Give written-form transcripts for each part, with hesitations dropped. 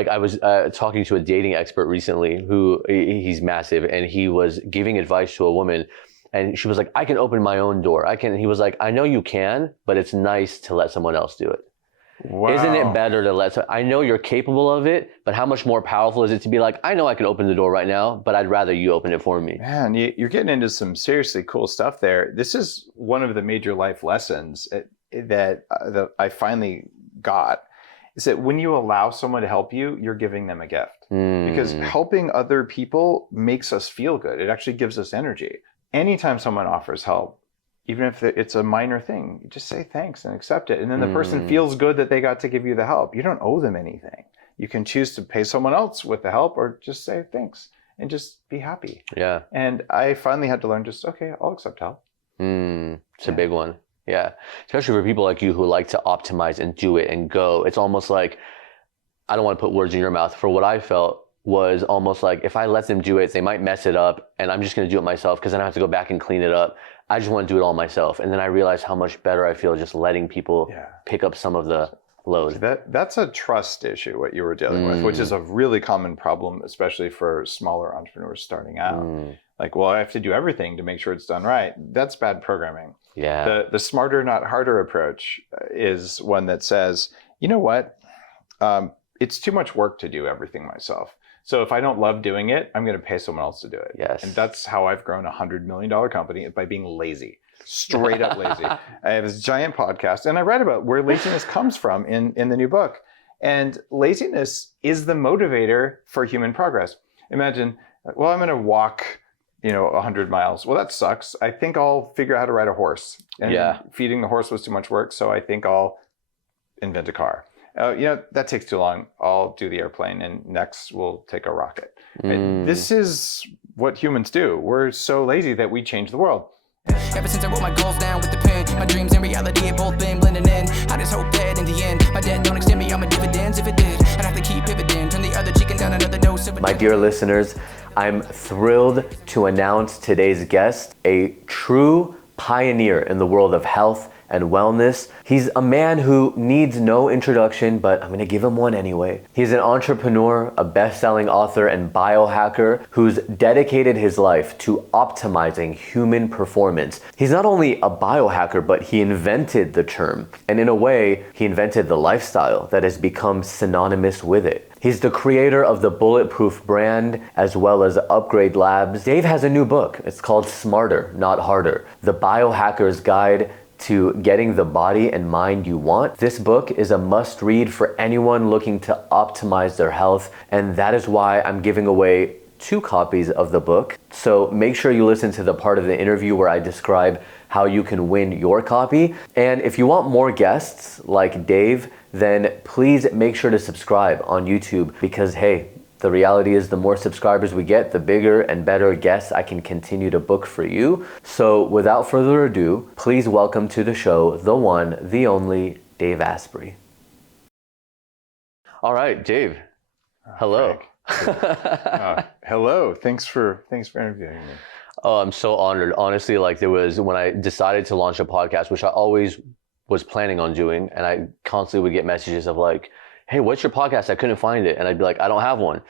Like I was talking to a dating expert recently who he's massive, and he was giving advice to a woman, and she was like, I can open my own door. I can. And he was like, I know you can, but it's nice to let someone else do it. Wow. Isn't it better to I know you're capable of it, but how much more powerful is it to be like, I know I can open the door right now, but I'd rather you open it for me. Man, you're getting into some seriously cool stuff there. This is one of the major life lessons that I finally got, is that when you allow someone to help you, you're giving them a gift. Because helping other people makes us feel good. It actually gives us energy. Anytime someone offers help, even if it's a minor thing, you just say thanks and accept it. And then the person feels good that they got to give you the help. You don't owe them anything. You can choose to pay someone else with the help or just say thanks and just be happy. Yeah. And I finally had to learn okay, I'll accept help. It's a big one. Yeah. Especially for people like you who like to optimize and do it and go. It's almost like, I don't want to put words in your mouth. For what I felt was almost like, if I let them do it, they might mess it up, and I'm just going to do it myself because then I have to go back and clean it up. I just want to do it all myself. And then I realized how much better I feel just letting people pick up some of the load. That's a trust issue, what you were dealing with, which is a really common problem, especially for smaller entrepreneurs starting out. Like, well, I have to do everything to make sure it's done right. That's bad programming. Yeah. The smarter, not harder approach is one that says, you know what? It's too much work to do everything myself. So if I don't love doing it, I'm going to pay someone else to do it. Yes. And that's how I've grown a $100 million company, by being lazy, straight up lazy. I have this giant podcast, and I read about where laziness comes from in the new book. And laziness is the motivator for human progress. Imagine, well, I'm going to walk, 100 miles. Well, that sucks. I think I'll figure out how to ride a horse. And feeding the horse was too much work, so I think I'll invent a car. That takes too long. I'll do the airplane, and next we'll take a rocket. This is what humans do. We're so lazy that we change the world. Ever since I wrote my goals down with the pen, my dreams and reality have both been blending in. I just hope that in the end, my debt don't extend me on my dividends. If it did, I'd have to keep pivoting, turn the other cheek and down another dose of My dear listeners, I'm thrilled to announce today's guest, a true pioneer in the world of health and wellness. He's a man who needs no introduction, but I'm gonna give him one anyway. He's an entrepreneur, a best-selling author, and biohacker who's dedicated his life to optimizing human performance. He's not only a biohacker, but he invented the term. And in a way, he invented the lifestyle that has become synonymous with it. He's the creator of the Bulletproof brand, as well as Upgrade Labs. Dave has a new book. It's called Smarter, Not Harder: The Biohacker's Guide to Getting the Body and Mind You Want. This book is a must read for anyone looking to optimize their health, and that is why I'm giving away 2 copies of the book. So make sure you listen to the part of the interview where I describe how you can win your copy. And if you want more guests like Dave, then please make sure to subscribe on YouTube, because hey, the reality is the more subscribers we get, the bigger and better guests I can continue to book for you. So without further ado, please welcome to the show, the one, the only, Dave Asprey. All right, Dave. Hello. Hello. Thanks for interviewing me. Oh, I'm so honored. Honestly, there was, when I decided to launch a podcast, which I always was planning on doing, and I constantly would get messages of hey, what's your podcast? I couldn't find it. And I'd be like, I don't have one.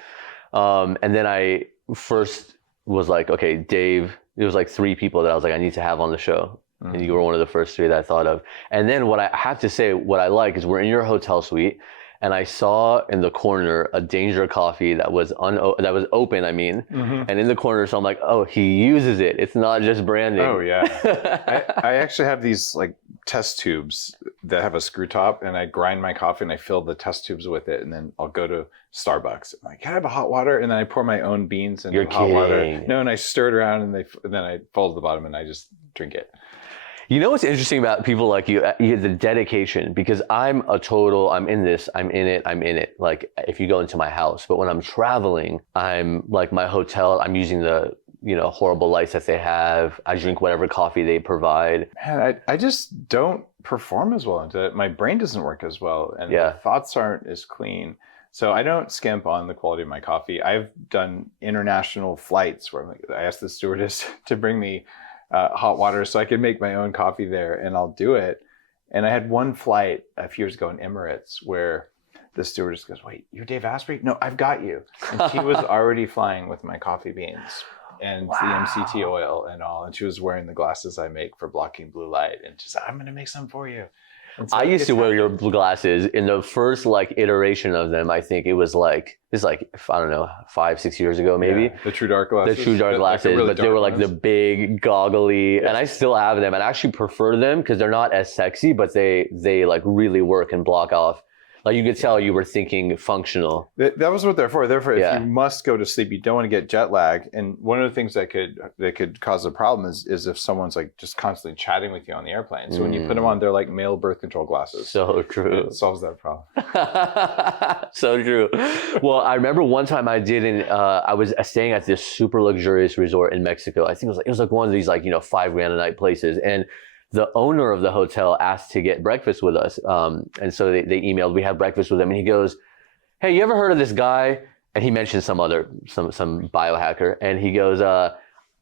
And then I first was like, okay, Dave, there was 3 people that I was like, I need to have on the show. And you were one of the first 3 that I thought of. And then what I have to say, what I like is we're in your hotel suite, and I saw in the corner a Danger coffee that was open, and in the corner, so I'm like, oh, he uses it. It's not just branding. Oh yeah. I actually have these test tubes that have a screw top, and I grind my coffee and I fill the test tubes with it, and then I'll go to Starbucks. I'm like, can I have a hot water? And then I pour my own beans into hot water. No, and I stir it around, and then I fold the bottom and I just drink it. You know what's interesting about people like you, the dedication, because I'm in this, I'm in it. If you go into my house, but when I'm traveling, I'm my hotel, I'm using the, horrible lights that they have. I drink whatever coffee they provide. Man, I just don't perform as well into it. My brain doesn't work as well, and the thoughts aren't as clean. So I don't skimp on the quality of my coffee. I've done international flights where I asked the stewardess to bring me hot water so I could make my own coffee there, and I'll do it. And I had one flight a few years ago in Emirates where the stewardess goes, "Wait, you're Dave Asprey? No, I've got you." And she was already flying with my coffee beans and the MCT oil and all. And she was wearing the glasses I make for blocking blue light. And she said, "I'm going to make some for you." So I used to wear your glasses in the first like iteration of them. I think it was like, this is like, I don't know, 5-6 years ago, maybe. Yeah, the true dark glasses. The true dark glasses, like really but they were like the big goggly, and I still have them, and I actually prefer them because they're not as sexy, but they like really work and block off. Like you could tell you were thinking functional. That was what they're for. Therefore, if you must go to sleep, you don't want to get jet lag. And one of the things that could cause a problem is if someone's like just constantly chatting with you on the airplane. So when you put them on, they're like male birth control glasses. So true. It solves that problem. So true. Well, I remember one time I was staying at this super luxurious resort in Mexico. I think it was like one of these like, $5 grand a night places. And the owner of the hotel asked to get breakfast with us. And so they emailed, we had breakfast with him, and he goes, "Hey, you ever heard of this guy?" And he mentioned some biohacker. And he goes,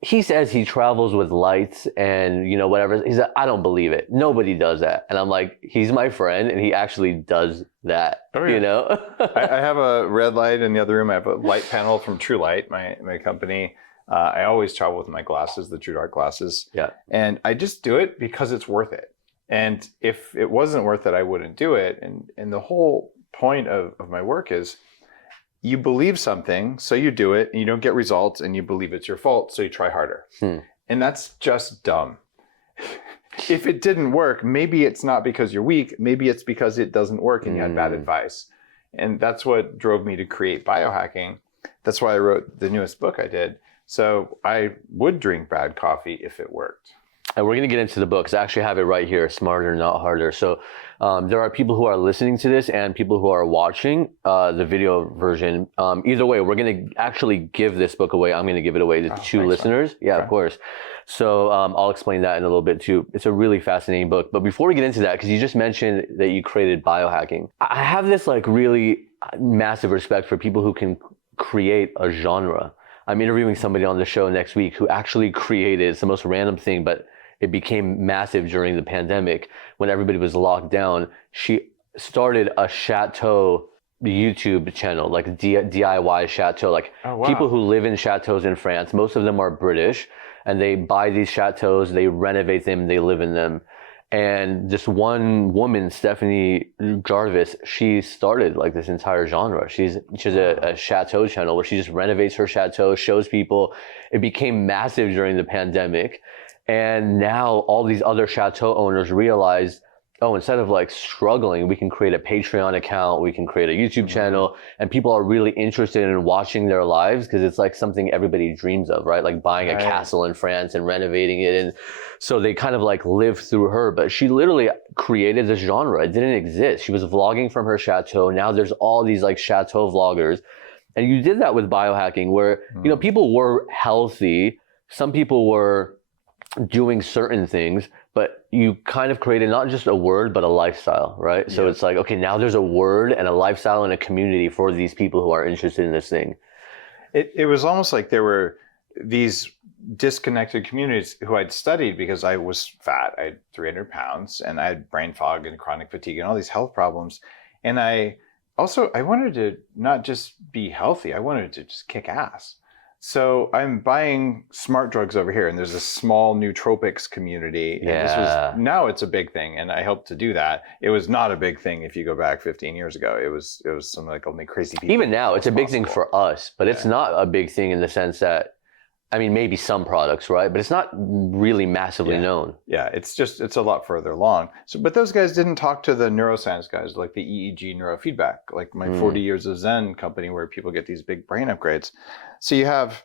he says he travels with lights and, whatever. He said, "I don't believe it. Nobody does that." And I'm like, he's my friend and he actually does that, I have a red light in the other room. I have a light panel from True Light, my company. I always travel with my glasses, the True Dark glasses. Yeah. And I just do it because it's worth it. And if it wasn't worth it, I wouldn't do it. And the whole point of my work is you believe something, so you do it, and you don't get results, and you believe it's your fault, so you try harder. And that's just dumb. If it didn't work, maybe it's not because you're weak. Maybe it's because it doesn't work and you had bad advice. And that's what drove me to create biohacking. That's why I wrote the newest book I did. So I would drink bad coffee if it worked. And we're going to get into the books. I actually have it right here, Smarter, Not Harder. So there are people who are listening to this and people who are watching the video version. Either way, we're going to actually give this book away. I'm going to give it away to two listeners. Yeah, okay. Of course. So I'll explain that in a little bit too. It's a really fascinating book. But before we get into that, because you just mentioned that you created biohacking, I have this like really massive respect for people who can create a genre. I'm interviewing somebody on the show next week who actually created, it's the most random thing, but it became massive during the pandemic when everybody was locked down. She started a chateau YouTube channel, like DIY chateau, like people who live in chateaus in France. Most of them are British, and they buy these chateaus, they renovate them, they live in them. And this one woman, Stephanie Jarvis, she started like this entire genre. She has a chateau channel where she just renovates her chateau, shows people. It became massive during the pandemic. And now all these other chateau owners realize, oh, instead of like struggling, we can create a Patreon account, we can create a YouTube channel, and people are really interested in watching their lives because it's like something everybody dreams of, right? Like buying a castle in France and renovating it. And so they kind of like live through her, but she literally created this genre. It didn't exist. She was vlogging from her chateau. Now there's all these like chateau vloggers. And you did that with biohacking where, people were healthy. Some people were doing certain things, but you kind of created not just a word, but a lifestyle, right? So it's like, okay, now there's a word and a lifestyle and a community for these people who are interested in this thing. It was almost like there were these disconnected communities who I'd studied because I was fat. I had 300 pounds and I had brain fog and chronic fatigue and all these health problems. And I wanted to not just be healthy, I wanted to just kick ass. So I'm buying smart drugs over here, and there's a small nootropics community. And now it's a big thing, and I helped to do that. It was not a big thing if you go back 15 years ago. It was something like only crazy people. Even now, it's a big thing for us, but it's not a big thing in the sense that, I mean, maybe some products, right? But it's not really massively known. Yeah, it's a lot further along. So, but those guys didn't talk to the neuroscience guys, like the EEG neurofeedback, like my 40 Years of Zen company where people get these big brain upgrades. So you have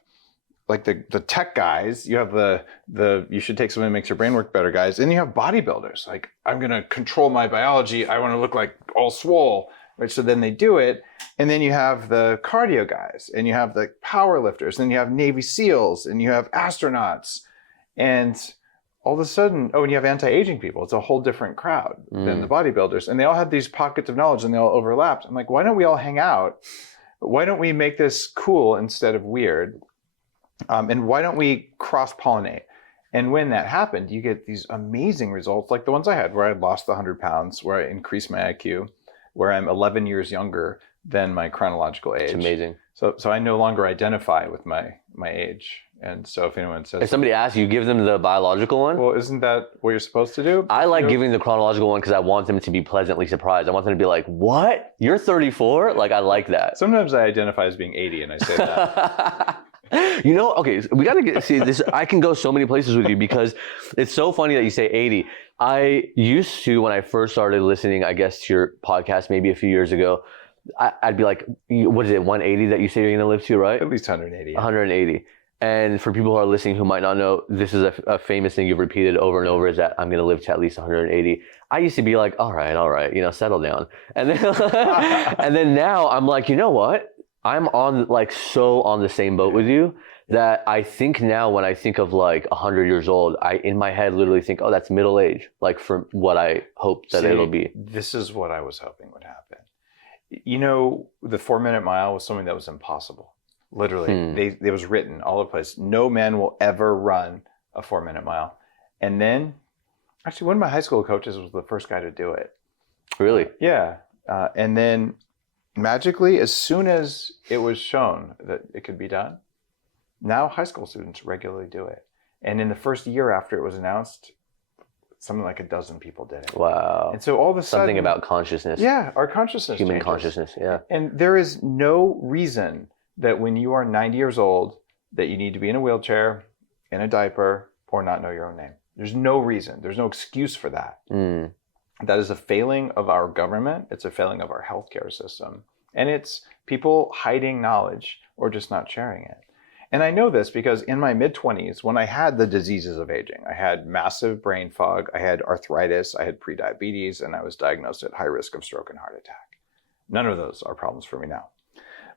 like the tech guys, you have the you should take something that makes your brain work better guys, and you have bodybuilders. Like, I'm going to control my biology. I want to look like all swole. Right, so then they do it, and then you have the cardio guys, and you have the power lifters, and you have Navy SEALs, and you have astronauts, and all of a sudden, and you have anti-aging people. It's a whole different crowd than the bodybuilders, and they all had these pockets of knowledge, and they all overlapped. I'm like, why don't we all hang out? Why don't we make this cool instead of weird? And why don't we cross-pollinate? And when that happened, you get these amazing results, like the ones I had, where I lost the 100 pounds, where I increased my IQ. where I'm 11 years younger than my chronological age. It's amazing. So I no longer identify with my age. And so if anyone says... If somebody asks you, give them the biological one? Well, isn't that what you're supposed to do? I like giving the chronological one because I want them to be pleasantly surprised. I want them to be like, what? You're 34? Like, I like that. Sometimes I identify as being 80 and I say that. You know, okay, so we got to see this. I can go so many places with you because it's so funny that you say 80. I used to, when I first started listening, I guess, to your podcast maybe a few years ago, I'd be like, what is it, 180 that you say you're going to live to, right? At least 180. 180. And for people who are listening who might not know, this is a famous thing you've repeated over and over, is that I'm going to live to at least 180. I used to be like, all right, you know, settle down. And then, and then now I'm like, you know what? I'm on on the same boat with you that I think now when I think of like 100 years old, I in my head literally think, oh, that's middle age, like for what I hope that it'll be. This is what I was hoping would happen. You know, the 4-minute mile was something that was impossible. Literally, it was written all over the place. No man will ever run a 4-minute mile. And then, actually, one of my high school coaches was the first guy to do it. Really? Yeah. And then magically, as soon as it was shown that it could be done, now high school students regularly do it. And in the first year after it was announced, something like a dozen people did it. Wow. And so all of a sudden... Something about consciousness. Yeah, our consciousness Human changes. consciousness, yeah. And there is no reason that when you are 90 years old that you need to be in a wheelchair, in a diaper, or not know your own name. There's no reason. There's no excuse for that. That is a failing of our government. It's a failing of our healthcare system. And it's people hiding knowledge or just not sharing it. And I know this because in my mid-20s, when I had the diseases of aging, I had massive brain fog, I had arthritis, I had prediabetes, and I was diagnosed at high risk of stroke and heart attack. None of those are problems for me now.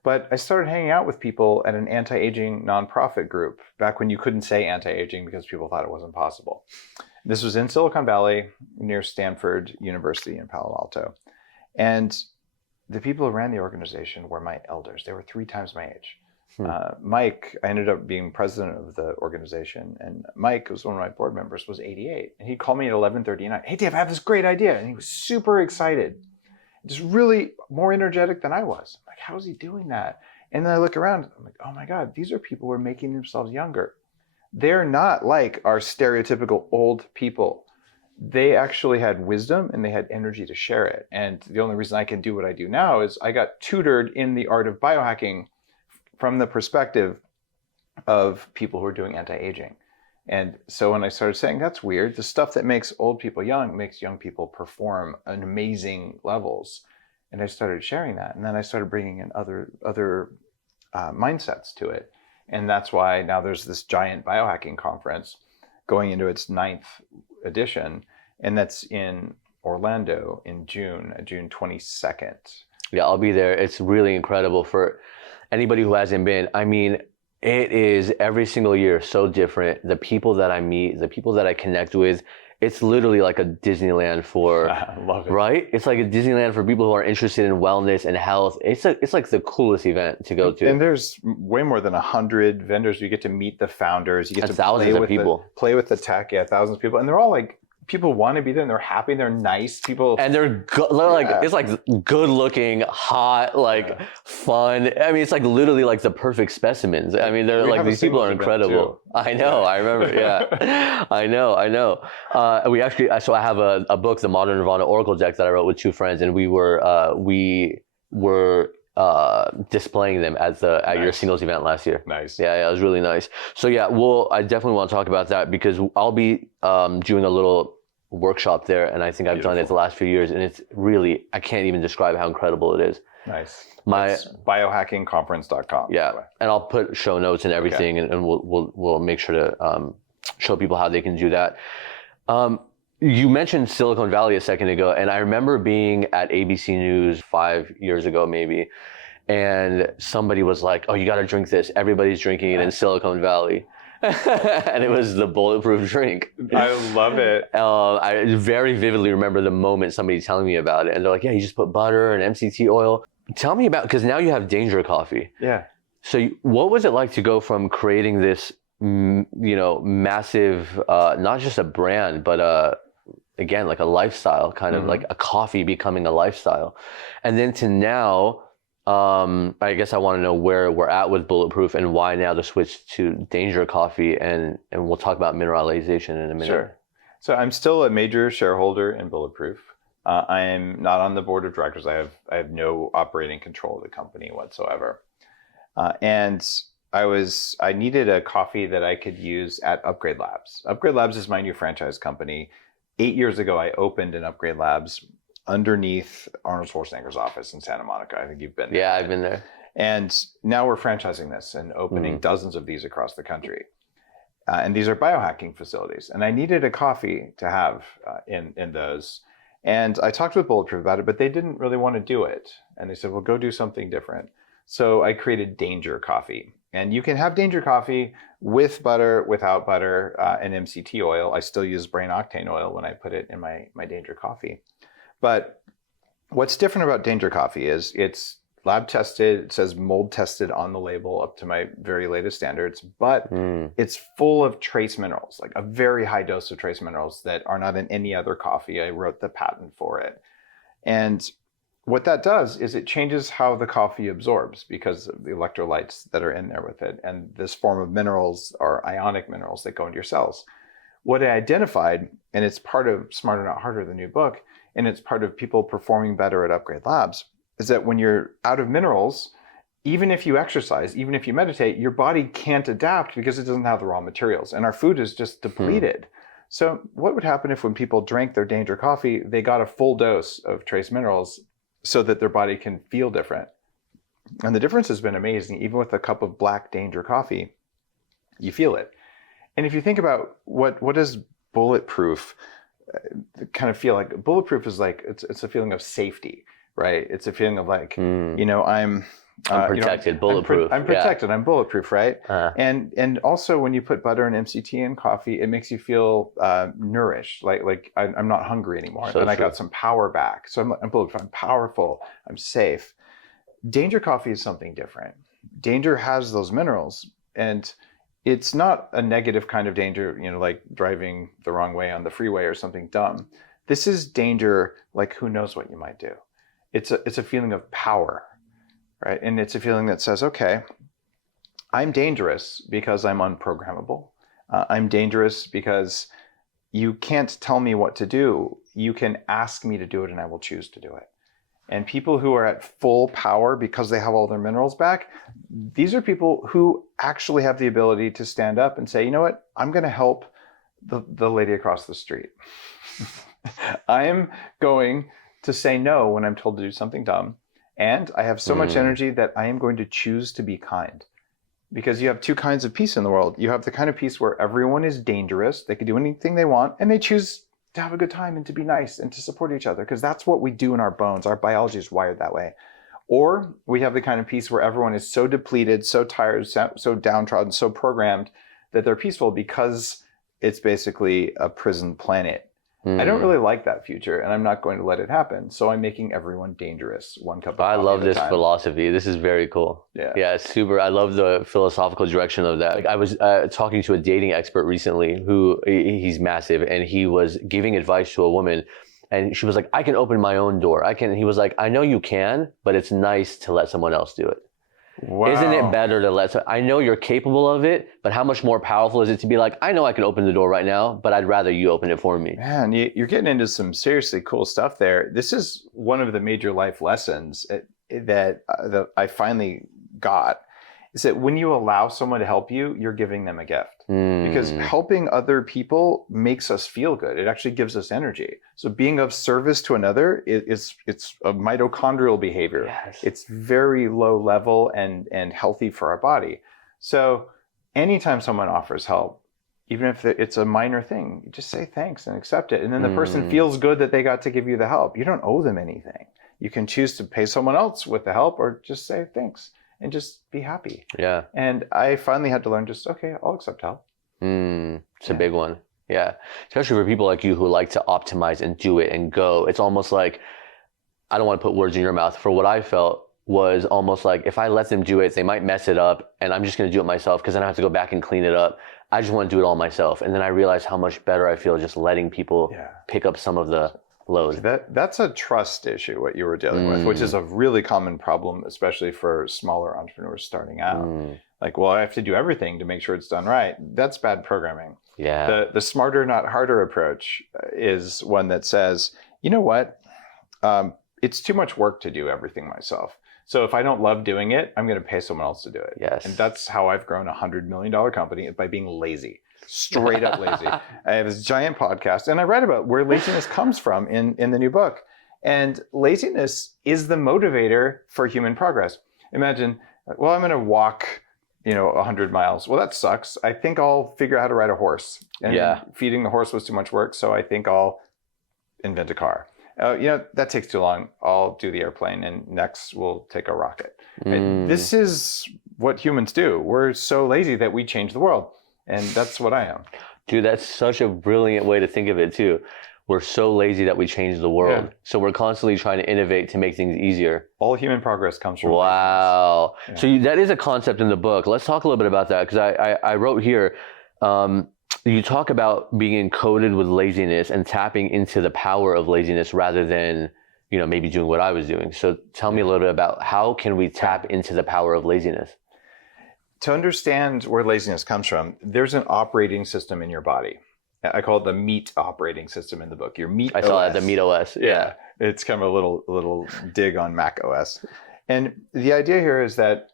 But I started hanging out with people at an anti-aging nonprofit group back when you couldn't say anti-aging because people thought it wasn't possible. This was in Silicon Valley near Stanford University in Palo Alto. And the people who ran the organization were my elders. They were 3 times my age. Mike, I ended up being president of the organization. And Mike, who's one of my board members, was 88. And he called me at 11:30 at night. Hey, Dave, I have this great idea. And he was super excited. Just really more energetic than I was. I'm like, how's he doing that? And then I look around, I'm like, oh my God, these are people who are making themselves younger. They're not like our stereotypical old people. They actually had wisdom and they had energy to share it. And the only reason I can do what I do now is I got tutored in the art of biohacking from the perspective of people who are doing anti-aging. And so when I started saying, that's weird, the stuff that makes old people young makes young people perform at amazing levels. And I started sharing that. And then I started bringing in other mindsets to it. And that's why now there's this giant biohacking conference going into its 9th edition. And that's in Orlando in June 22nd. Yeah, I'll be there. It's really incredible for anybody who hasn't been. I mean, it is every single year so different. The people that I meet, the people that I connect with, it's literally like a Disneyland for, I love it. Right? It's like a Disneyland for people who are interested in wellness and health. It's like the coolest event to go to. And there's way more than 100 vendors. You get to meet the founders. You get to thousands of people. Play with the tech. Yeah, thousands of people. And they're all like, people want to be there and they're happy, they're nice people. And they're like, it's like good looking, hot, like fun. I mean, it's like literally like the perfect specimens. I mean, they're like, these people are incredible. I know, I remember, yeah. I know. We actually, so I have a book, The Modern Nirvana Oracle Deck, that I wrote with 2 friends, and we were displaying them at your singles event last year. Nice. Yeah, it was really nice. So yeah, I definitely want to talk about that because I'll be doing a little workshop there, and I think I've done it the last few years, and it's really, I can't even describe how incredible it is. Nice. That's biohackingconference.com. Yeah, and I'll put show notes and everything, and we'll make sure to show people how they can do that. You mentioned Silicon Valley a second ago, and I remember being at ABC News 5 years ago, maybe, and somebody was like, "Oh, you got to drink this. Everybody's drinking it in Silicon Valley." And it was the bulletproof drink. I love it. I very vividly remember the moment somebody telling me about it, and they're like, "Yeah, you just put butter and MCT oil." Tell me about, because now you have Danger Coffee. Yeah. So what was it like to go from creating this, massive, not just a brand, but again, like a lifestyle, kind of like a coffee becoming a lifestyle. And then to now, I guess I want to know where we're at with Bulletproof and why now the switch to Danger Coffee, and we'll talk about mineralization in a minute. Sure. So I'm still a major shareholder in Bulletproof. I am not on the board of directors. I have no operating control of the company whatsoever. And I needed a coffee that I could use at Upgrade Labs. Upgrade Labs is my new franchise company. 8 years ago, I opened an Upgrade Labs underneath Arnold Schwarzenegger's office in Santa Monica. I think you've been there. Yeah, I've been there. And now we're franchising this and opening dozens of these across the country. And these are biohacking facilities. And I needed a coffee to have in those. And I talked with Bulletproof about it, but they didn't really want to do it. And they said, well, go do something different. So I created Danger Coffee. And you can have Danger Coffee with butter, without butter, and MCT oil. I still use brain octane oil when I put it in my Danger Coffee. But what's different about Danger Coffee is it's lab tested. It says mold tested on the label up to my very latest standards, but it's full of trace minerals, like a very high dose of trace minerals that are not in any other coffee. I wrote the patent for it. And what that does is it changes how the coffee absorbs because of the electrolytes that are in there with it. And this form of minerals are ionic minerals that go into your cells. What I identified, and it's part of Smarter Not Harder, the new book, and it's part of people performing better at Upgrade Labs, is that when you're out of minerals, even if you exercise, even if you meditate, your body can't adapt because it doesn't have the raw materials. And our food is just depleted. So what would happen if when people drank their Danger Coffee, they got a full dose of trace minerals so that their body can feel different? And the difference has been amazing. Even with a cup of black Danger Coffee, you feel it. And if you think about what is Bulletproof kind of feel like, Bulletproof is like, it's a feeling of safety, right? It's a feeling of like, I'm protected, bulletproof. I'm protected, I'm bulletproof, right? And also when you put butter and MCT in coffee, it makes you feel nourished, like I'm not hungry anymore. So and I true. got some power back. So I'm bulletproof, I'm powerful, I'm safe. Danger Coffee is something different. Danger has those minerals, and it's not a negative kind of danger, like driving the wrong way on the freeway or something dumb. This is danger, like who knows what you might do. It's a feeling of power, right? And it's a feeling that says, okay, I'm dangerous because I'm unprogrammable. I'm dangerous because you can't tell me what to do. You can ask me to do it and I will choose to do it. And people who are at full power because they have all their minerals back, these are people who actually have the ability to stand up and say, you know what, I'm going to help the lady across the street. I'm going to say no when I'm told to do something dumb. And I have so much energy that I am going to choose to be kind. Because you have two kinds of peace in the world. You have the kind of peace where everyone is dangerous, they can do anything they want, and they choose to have a good time and to be nice and to support each other, because that's what we do in our bones. Our biology is wired that way. Or we have the kind of peace where everyone is so depleted, so tired, so downtrodden, so programmed that they're peaceful because it's basically a prison planet. I don't really like that future, and I'm not going to let it happen. So I'm making everyone dangerous, one cup of coffee I love at a this time. philosophy. This is very cool. Yeah, it's super. I love the philosophical direction of that. Like I was talking to a dating expert recently who he's massive, and he was giving advice to a woman, and she was like, I can open my own door. He was like, I know you can, but it's nice to let someone else do it. Wow. Isn't it better to I know you're capable of it, but how much more powerful is it to be like, I know I can open the door right now, but I'd rather you open it for me. Man, you're getting into some seriously cool stuff there. This is one of the major life lessons that I finally got, is that when you allow someone to help you, you're giving them a gift. Because helping other people makes us feel good. It actually gives us energy. So being of service to another it's a mitochondrial behavior. Yes. It's very low level and healthy for our body. So anytime someone offers help, even if it's a minor thing, you just say thanks and accept it. And then the person feels good that they got to give you the help. You don't owe them anything. You can choose to pay someone else with the help or just say thanks and just be happy. Yeah. And I finally had to learn okay, I'll accept help. It's a big one. Yeah. Especially for people like you who like to optimize and do it and go. It's almost like, I don't want to put words in your mouth. For what I felt, was almost like, if I let them do it, they might mess it up, and I'm just going to do it myself because then I have to go back and clean it up. I just want to do it all myself. And then I realized how much better I feel just letting people pick up some of the load. That's a trust issue, what you were dealing with, which is a really common problem, especially for smaller entrepreneurs starting out. Like, well, I have to do everything to make sure it's done right. That's bad programming. Yeah. The smarter, not harder approach is one that says, you know what? It's too much work to do everything myself. So if I don't love doing it, I'm going to pay someone else to do it. Yes. And that's how I've grown a $100 million company, by being lazy, straight up lazy. I have this giant podcast, and I read about where laziness comes from in the new book. And laziness is the motivator for human progress. Imagine, well, I'm going to walk, 100 miles. Well, that sucks. I think I'll figure out how to ride a horse. And feeding the horse was too much work, so I think I'll invent a car. That takes too long. I'll do the airplane, and next we'll take a rocket. And this is what humans do. We're so lazy that we change the world. And that's what I am. Dude, that's such a brilliant way to think of it too. We're so lazy that we change the world. Yeah. So we're constantly trying to innovate to make things easier. All human progress comes from wow. laziness. So that is a concept in the book. Let's talk a little bit about that, because I wrote here, you talk about being encoded with laziness and tapping into the power of laziness rather than, maybe doing what I was doing. So tell me a little bit about how can we tap into the power of laziness? To understand where laziness comes from, there's an operating system in your body. I call it the meat operating system in the book. Your meat OS. I saw that, the meat OS. Yeah. It's kind of a little dig on Mac OS. And the idea here is that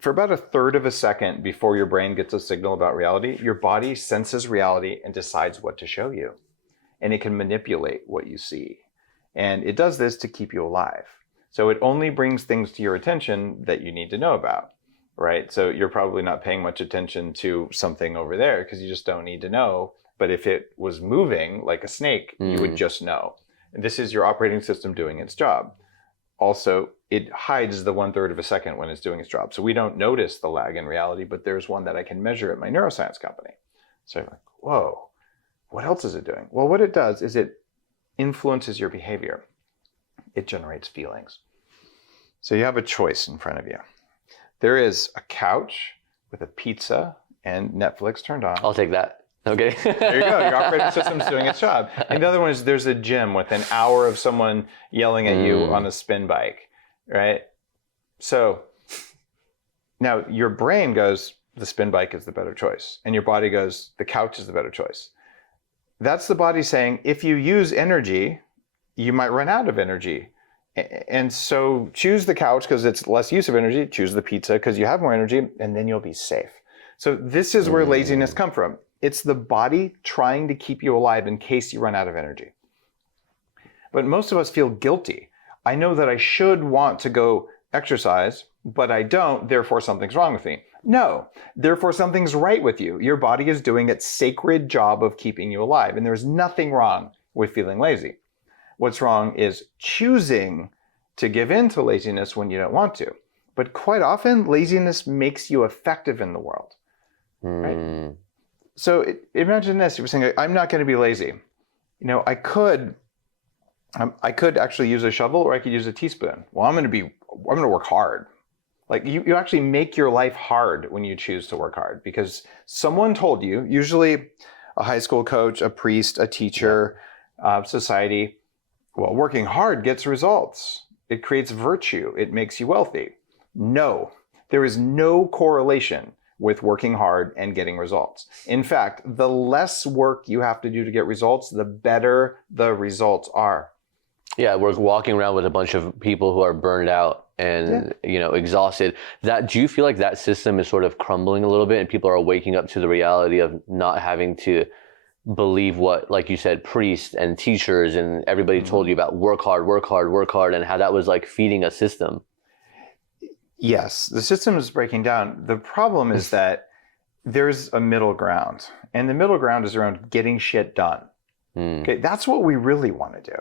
for about a third of a second before your brain gets a signal about reality, your body senses reality and decides what to show you. And it can manipulate what you see. And it does this to keep you alive. So it only brings things to your attention that you need to know about, right? So you're probably not paying much attention to something over there because you just don't need to know. But if it was moving like a snake, you would just know. And this is your operating system doing its job. Also, it hides the 1/3 of a second when it's doing its job. So we don't notice the lag in reality, but there's one that I can measure at my neuroscience company. So I'm like, whoa, what else is it doing? Well, what it does is it influences your behavior. It generates feelings. So you have a choice in front of you. There is a couch with a pizza and Netflix turned on. I'll take that. Okay. There you go. Your operating system's doing its job. And the other one is there's a gym with an hour of someone yelling at you on a spin bike, right? So now your brain goes, the spin bike is the better choice. And your body goes, the couch is the better choice. That's the body saying, if you use energy, you might run out of energy. And so choose the couch because it's less use of energy. Choose the pizza because you have more energy, and then you'll be safe. So this is where laziness comes from. It's the body trying to keep you alive in case you run out of energy. But most of us feel guilty. I know that I should want to go exercise, but I don't, therefore something's wrong with me. No, therefore something's right with you. Your body is doing its sacred job of keeping you alive, and there's nothing wrong with feeling lazy. What's wrong is choosing to give in to laziness when you don't want to. But quite often, laziness makes you effective in the world, right? So imagine this, you were saying, I'm not going to be lazy. I could actually use a shovel or I could use a teaspoon. Well, I'm going to work hard. Like you actually make your life hard when you choose to work hard because someone told you, usually a high school coach, a priest, a teacher, society, well, working hard gets results. It creates virtue. It makes you wealthy. No, there is no correlation with working hard and getting results. In fact, the less work you have to do to get results, the better the results are. Yeah, we're walking around with a bunch of people who are burned out and exhausted. Do you feel like that system is sort of crumbling a little bit and people are waking up to the reality of not having to believe what, like you said, priests and teachers and everybody told you about work hard, work hard, work hard, and how that was like feeding a system? Yes, the system is breaking down. The problem is that there's a middle ground, and the middle ground is around getting shit done. Okay, that's what we really want to do,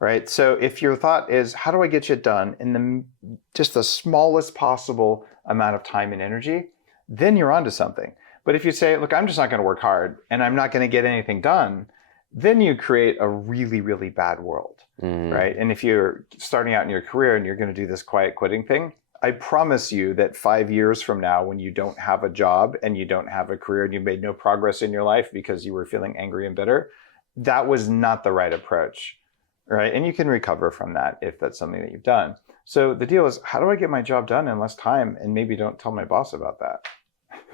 right? So if your thought is, how do I get shit done in just the smallest possible amount of time and energy, then you're onto something. But if you say, look, I'm just not going to work hard, and I'm not going to get anything done, then you create a really, really bad world, right? And if you're starting out in your career and you're going to do this quiet quitting thing, I promise you that 5 years from now, when you don't have a job and you don't have a career and you made no progress in your life because you were feeling angry and bitter, that was not the right approach, right? And you can recover from that if that's something that you've done. So the deal is, how do I get my job done in less time? And maybe don't tell my boss about that.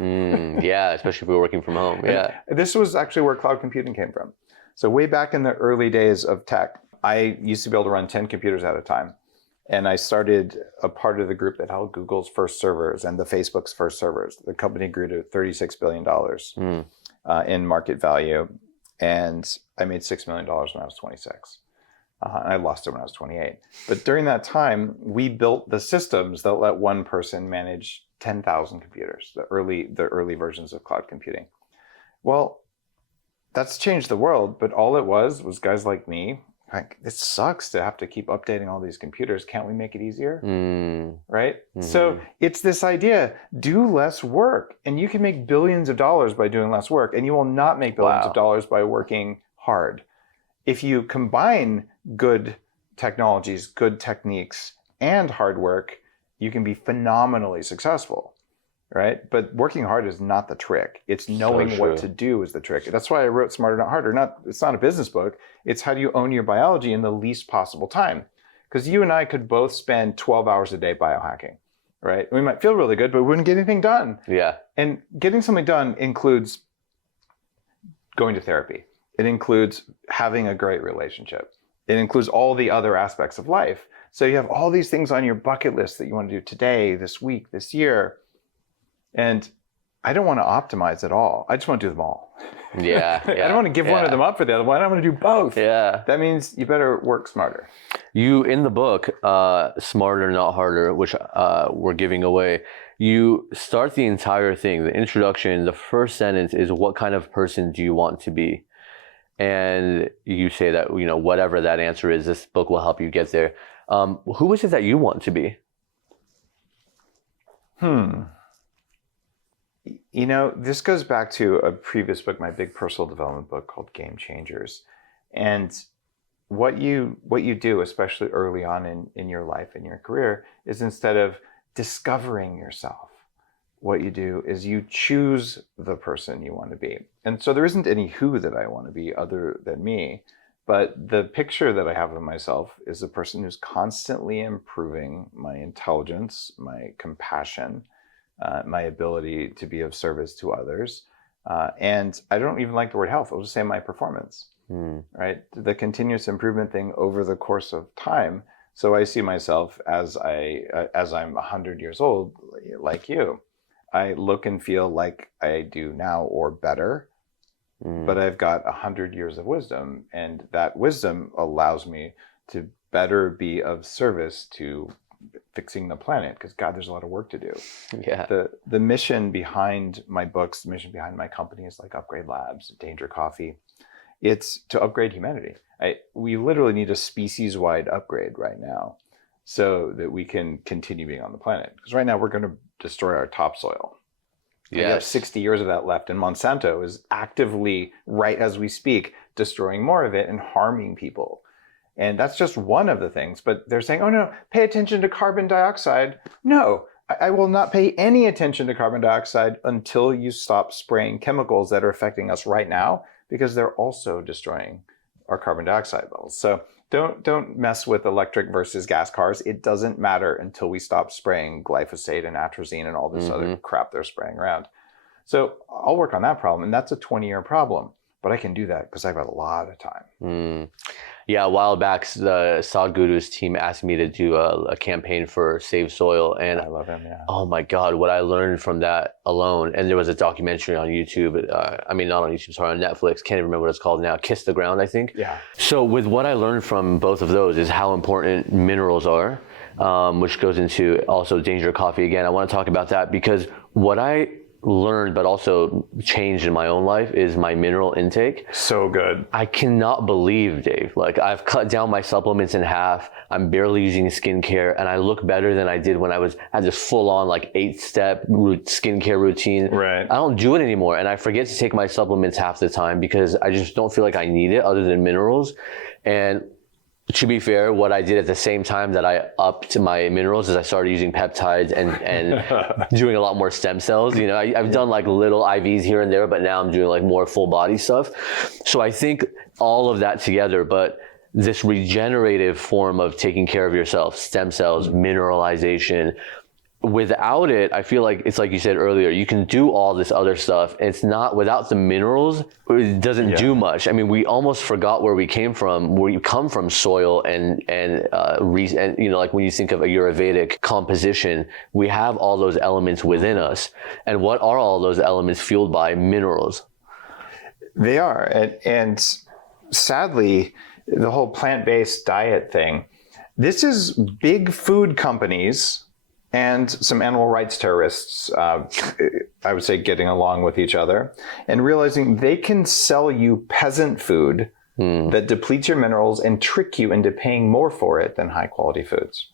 Yeah, especially if we're working from home. Yeah. This was actually where cloud computing came from. So way back in the early days of tech, I used to be able to run 10 computers at a time. And I started a part of the group that held Google's first servers and the Facebook's first servers. The company grew to $36 billion in market value. And I made $6 million when I was 26. I lost it when I was 28. But during that time, we built the systems that let one person manage 10,000 computers, the early versions of cloud computing. Well, that's changed the world, but all it was guys like me, like, it sucks to have to keep updating all these computers. Can't we make it easier? Right? So it's this idea, do less work, and you can make billions of dollars by doing less work, and you will not make billions of dollars by working hard. If you combine good technologies, good techniques, and hard work, you can be phenomenally successful, right? But working hard is not the trick. It's knowing what to do is the trick. That's why I wrote Smarter, Not Harder. It's not a business book. It's how do you own your biology in the least possible time? Because you and I could both spend 12 hours a day biohacking, right? We might feel really good, but we wouldn't get anything done. Yeah. And getting something done includes going to therapy. It includes having a great relationship. It includes all the other aspects of life. So you have all these things on your bucket list that you want to do today, this week, this year. And I don't want to optimize at all. I just want to do them all. Yeah. I don't want to give one of them up for the other one. I want to do both. Yeah. That means you better work smarter. You, in the book, Smarter, Not Harder, which we're giving away, you start the entire thing, the introduction, the first sentence is, what kind of person do you want to be? And you say that, whatever that answer is, this book will help you get there. Who is it that you want to be? This goes back to a previous book, my big personal development book called Game Changers. And what you do, especially early on in your life, in your career, is instead of discovering yourself, what you do is you choose the person you want to be. And so there isn't any who that I want to be other than me, but the picture that I have of myself is a person who's constantly improving my intelligence, my compassion, my ability to be of service to others. And I don't even like the word health. I'll just say my performance, right? The continuous improvement thing over the course of time. So I see myself as I'm 100 years old, like you. I look and feel like I do now or better, but I've got 100 years of wisdom, and that wisdom allows me to better be of service to fixing the planet, because God, there's a lot of work to do. Yeah. The mission behind my books, the mission behind my companies like Upgrade Labs, Danger Coffee, it's to upgrade humanity. We literally need a species-wide upgrade right now so that we can continue being on the planet. Because right now we're going to destroy our topsoil. We have 60 years of that left, and Monsanto is actively, right as we speak, destroying more of it and harming people. And that's just one of the things. But they're saying, oh no, pay attention to carbon dioxide. No, I will not pay any attention to carbon dioxide until you stop spraying chemicals that are affecting us right now, because they're also destroying our carbon dioxide levels. So don't mess with electric versus gas cars. It doesn't matter until we stop spraying glyphosate and atrazine and all this other crap they're spraying around. So I'll work on that problem, and that's a 20-year problem. But I can do that because I've got a lot of time. Yeah, a while back, the Sadhguru's team asked me to do a campaign for Save Soil. And I love him, yeah. Oh my God, what I learned from that alone. And there was a documentary on YouTube. Not on YouTube, sorry, on Netflix. Can't even remember what it's called now. Kiss the Ground, I think. Yeah. So with what I learned from both of those is how important minerals are, which goes into also Danger Coffee again. I want to talk about that because what I learned but also changed in my own life is my mineral intake. So good. I cannot believe, Dave, like I've cut down my supplements in half. I'm barely using skincare, and I look better than I did when I had this full on like 8-step skincare routine. Right. I don't do it anymore, and I forget to take my supplements half the time because I just don't feel like I need it other than minerals. And to be fair, what I did at the same time that I upped my minerals is I started using peptides and doing a lot more stem cells. You know, I've done like little IVs here and there, but now I'm doing like more full body stuff. So I think all of that together, but this regenerative form of taking care of yourself, stem cells, mineralization, without it, I feel like it's like you said earlier, you can do all this other stuff. It's not, without the minerals, it doesn't do much. I mean, we almost forgot where we came from. We come from soil and you know, like when you think of a Ayurvedic composition, we have all those elements within us. And what are all those elements fueled by? Minerals. They are. And sadly, the whole plant-based diet thing, this is big food companies and some animal rights terrorists, I would say, getting along with each other and realizing they can sell you peasant food that depletes your minerals and trick you into paying more for it than high quality foods.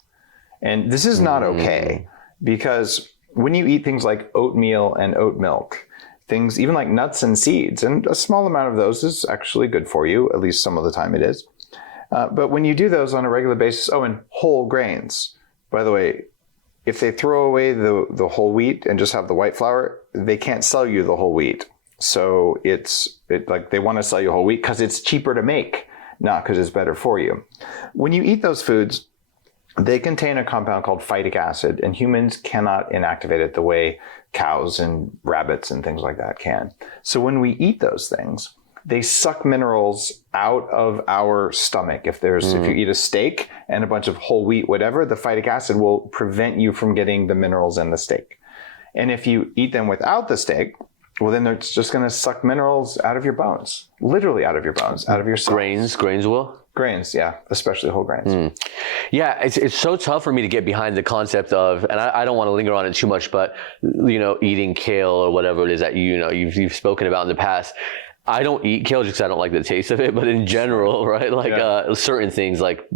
And this is not okay, because when you eat things like oatmeal and oat milk, things even like nuts and seeds, and a small amount of those is actually good for you, at least some of the time it is. But when you do those on a regular basis, and whole grains, by the way, if they throw away the whole wheat and just have the white flour, they can't sell you the whole wheat. So it's like they want to sell you whole wheat because it's cheaper to make, not because it's better for you. When you eat those foods, they contain a compound called phytic acid, and humans cannot inactivate it the way cows and rabbits and things like that can. So when we eat those things, they suck minerals out of our stomach. If you eat a steak and a bunch of whole wheat, whatever, the phytic acid will prevent you from getting the minerals in the steak. And if you eat them without the steak, well, then it's just going to suck minerals out of your bones, literally out of your bones, out of your cells. Grains will? Grains, yeah, especially whole grains. Yeah, it's so tough for me to get behind the concept of, and I don't want to linger on it too much, but you know, eating kale or whatever it is that you've spoken about in the past. I don't eat kale just because I don't like the taste of it, but in general, right? Like certain things like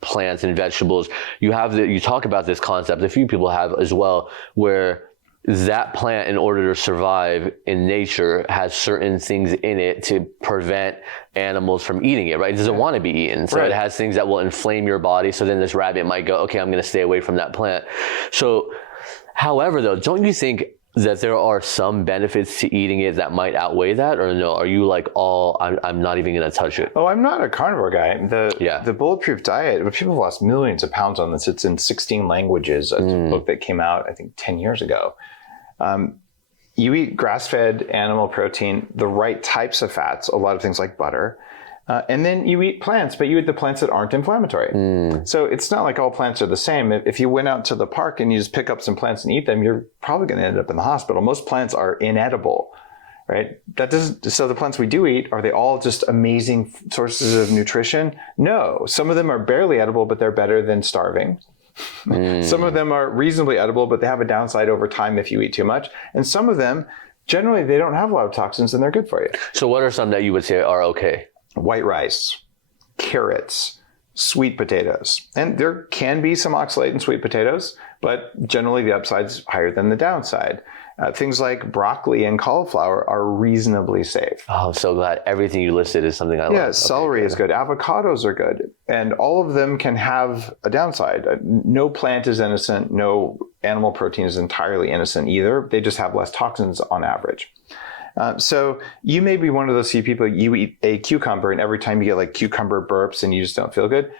plants and vegetables, you talk about this concept, a few people have as well, where that plant, in order to survive in nature, has certain things in it to prevent animals from eating it, right? It doesn't want to be eaten. So it has things that will inflame your body. So then this rabbit might go, okay, I'm going to stay away from that plant. So, however, though, don't you think that there are some benefits to eating it that might outweigh that, or no? Are you like, I'm not even going to touch it? Oh, I'm not a carnivore guy. The Bulletproof Diet, but people have lost millions of pounds on this. It's in 16 languages. It's a book that came out, I think, 10 years ago. You eat grass-fed animal protein, the right types of fats, a lot of things like butter, and then you eat plants, but you eat the plants that aren't inflammatory. So it's not like all plants are the same. If you went out to the park and you just pick up some plants and eat them, you're probably going to end up in the hospital. Most plants are inedible, right? So the plants we do eat, are they all just amazing sources of nutrition? No. Some of them are barely edible, but they're better than starving. Some of them are reasonably edible, but they have a downside over time if you eat too much. And some of them, generally, they don't have a lot of toxins and they're good for you. So what are some that you would say are okay? White rice, carrots, sweet potatoes. And there can be some oxalate in sweet potatoes, but generally the upside's higher than the downside. Things like broccoli and cauliflower are reasonably safe. Oh, I'm so glad everything you listed is something I like. Yeah, celery is good. Avocados are good. And all of them can have a downside. No plant is innocent. No animal protein is entirely innocent either. They just have less toxins on average. So you may be one of those few people, you eat a cucumber and every time you get like cucumber burps and you just don't feel good.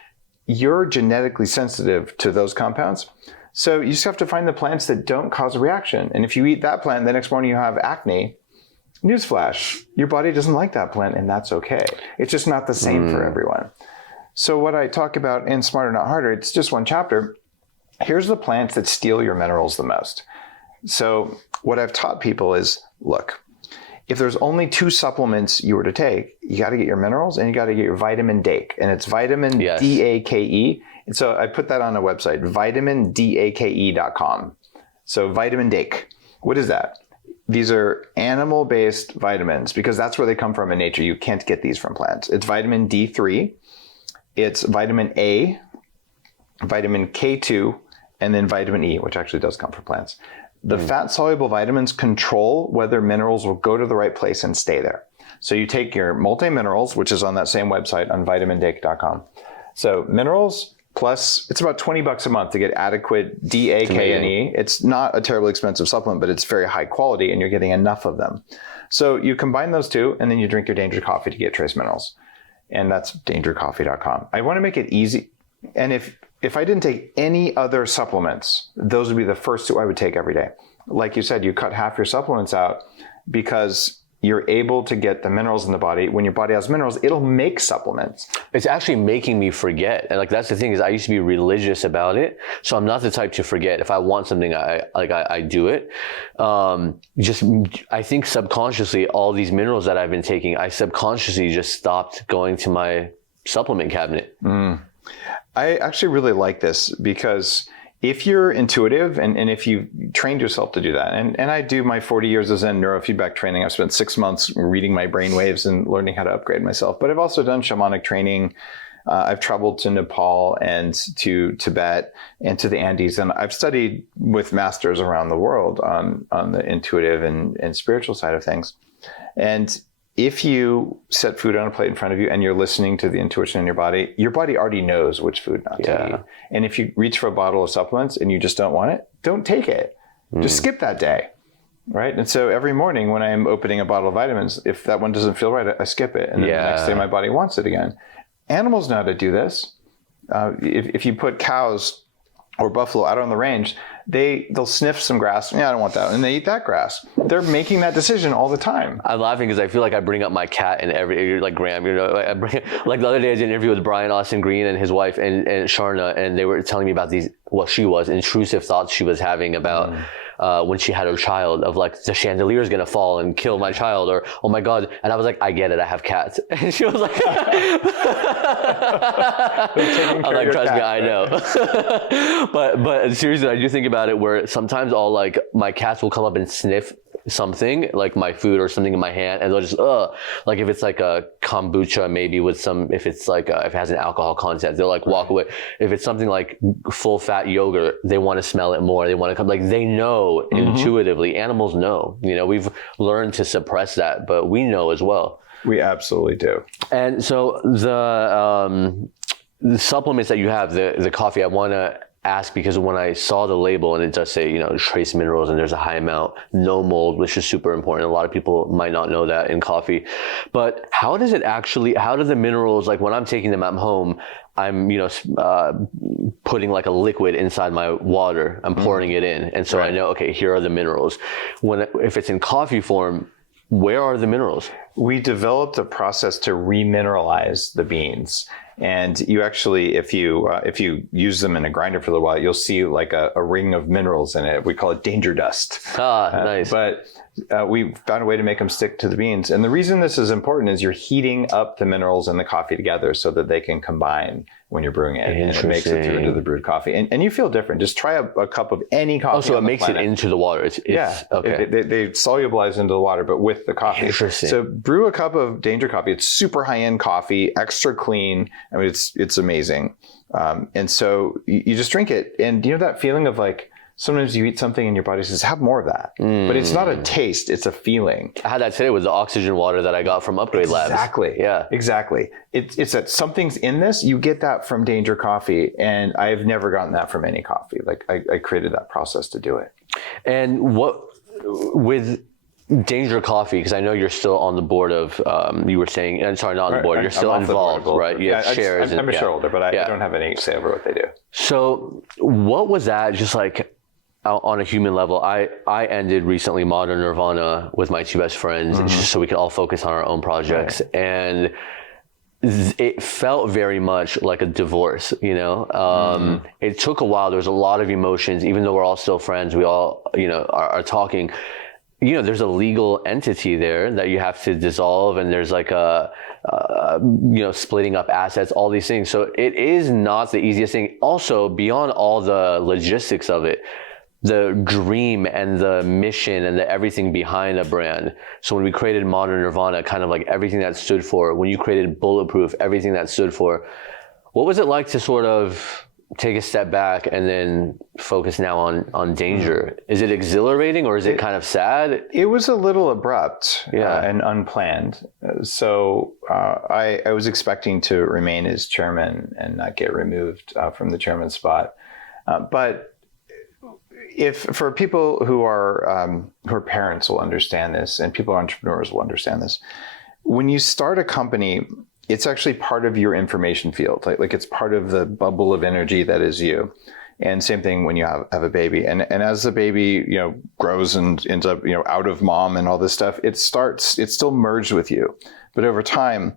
You're genetically sensitive to those compounds. So you just have to find the plants that don't cause a reaction. And if you eat that plant, the next morning you have acne, newsflash, your body doesn't like that plant and that's okay. It's just not the same for everyone. So what I talk about in Smarter Not Harder, it's just one chapter. Here's the plants that steal your minerals the most. So what I've taught people is, look, if there's only 2 supplements you were to take, you got to get your minerals and you got to get your vitamin DAKE. And it's vitamin DAKE. And so I put that on a website, vitamindake.com. So vitamin DAKE. What is that? these are animal-based vitamins because that's where they come from in nature. You can't get these from plants. It's vitamin D3, it's vitamin A, vitamin K2, and then vitamin E, which actually does come from plants. The fat-soluble vitamins control whether minerals will go to the right place and stay there. So you take your multi-minerals, which is on that same website on vitamindake.com. So minerals plus, it's about $20 a month to get adequate D, A, K, and E. It's not a terribly expensive supplement, but it's very high quality and you're getting enough of them. So you combine those two and then you drink your Danger Coffee to get trace minerals. And that's dangercoffee.com. I want to make it easy. And if I didn't take any other supplements, those would be the first two I would take every day. Like you said, you cut half your supplements out because you're able to get the minerals in the body. When your body has minerals, it'll make supplements. It's actually making me forget. And like, that's the thing is I used to be religious about it. So I'm not the type to forget. If I want something, I do it. I think subconsciously, all these minerals that I've been taking, I subconsciously just stopped going to my supplement cabinet. I actually really like this because if you're intuitive and if you trained yourself to do that, and I do my 40 years of Zen neurofeedback training, I've spent 6 months reading my brain waves and learning how to upgrade myself, but I've also done shamanic training. I've traveled to Nepal and to Tibet and to the Andes, and I've studied with masters around the world on the intuitive and spiritual side of things. And if you set food on a plate in front of you and you're listening to the intuition in your body already knows which food not to eat. And if you reach for a bottle of supplements and you just don't want it, don't take it. Just skip that day, right? And so every morning when I'm opening a bottle of vitamins, if that one doesn't feel right, I skip it. And then the next day my body wants it again. Animals know how to do this. If you put cows or buffalo out on the range, they'll sniff some grass. Yeah, I don't want that. And they eat that grass. They're making that decision all the time. I'm laughing because I feel like I bring up my cat in every, like Graham, like the other day I did an interview with Brian Austin Green and his wife and Sharna, and they were telling me about these, intrusive thoughts she was having about when she had her child of like, the chandelier is going to fall and kill my child, or, oh my God. And I was like, I get it. I have cats. And she was like, I'm like, trust me, I know. but seriously, I do think about it where sometimes my cats will come up and sniff something like my food or something in my hand, and they'll just like if it's like a kombucha maybe with some, if it's like if it has an alcohol content, they'll like walk away. If it's something like full fat yogurt, they want to smell it more, they want to come, like they know intuitively. Animals know, we've learned to suppress that, but we know as well. We absolutely do. And so the supplements that you have, the coffee, I want to ask, because when I saw the label and it does say, trace minerals, and there's a high amount, no mold, which is super important. A lot of people might not know that in coffee. But how do the minerals, like when I'm taking them at home, I'm, putting like a liquid inside my water, I'm pouring it in. And so I know, okay, here are the minerals. If it's in coffee form, where are the minerals? We developed a process to remineralize the beans. And you actually, if you use them in a grinder for a little while, you'll see like a ring of minerals in it. We call it danger dust. Nice. But we found a way to make them stick to the beans. And the reason this is important is you're heating up the minerals and the coffee together so that they can combine when you're brewing it. And it makes it through into the brewed coffee. And you feel different. Just try a cup of any coffee. Oh, so it makes it into the water. Okay. They solubilize into the water, but with the coffee. Interesting. So brew a cup of Danger Coffee. It's super high-end coffee, extra clean. I mean, it's amazing. And so you just drink it. And that feeling of like, sometimes you eat something and your body says, have more of that. But it's not a taste, it's a feeling. I had that today with the oxygen water that I got from Upgrade Labs. Exactly. Yeah. Exactly. It's that something's in this, you get that from Danger Coffee. And I've never gotten that from any coffee. Like I created that process to do it. And with Danger Coffee, because I know you're still on the board of, you were saying, and sorry, not on the board, you're still involved, right? You have shares. I'm a shareholder, but I don't have any say over what they do. So what was that, just like, on a human level? I ended recently Modern Nirvana with my two best friends, just so we could all focus on our own projects. Right. And it felt very much like a divorce, It took a while. There was a lot of emotions, even though we're all still friends, we all, are talking. There's a legal entity there that you have to dissolve, and there's like splitting up assets, all these things. So it is not the easiest thing. Also, beyond all the logistics of it, the dream and the mission and the everything behind a brand. So when we created Modern Nirvana, kind of like everything that stood for, when you created Bulletproof, everything that stood for, what was it like to sort of take a step back and then focus now on Danger? Is it exhilarating or is it kind of sad? It was a little abrupt Yeah. and unplanned. So I was expecting to remain as chairman and not get removed from the chairman spot. But if for people who are parents will understand this, and people who are entrepreneurs will understand this, when you start a company, it's actually part of your information field. Like it's part of the bubble of energy that is you. And same thing when you have a baby. And as the baby, grows and ends up, out of mom and all this stuff, it's still merged with you. But over time,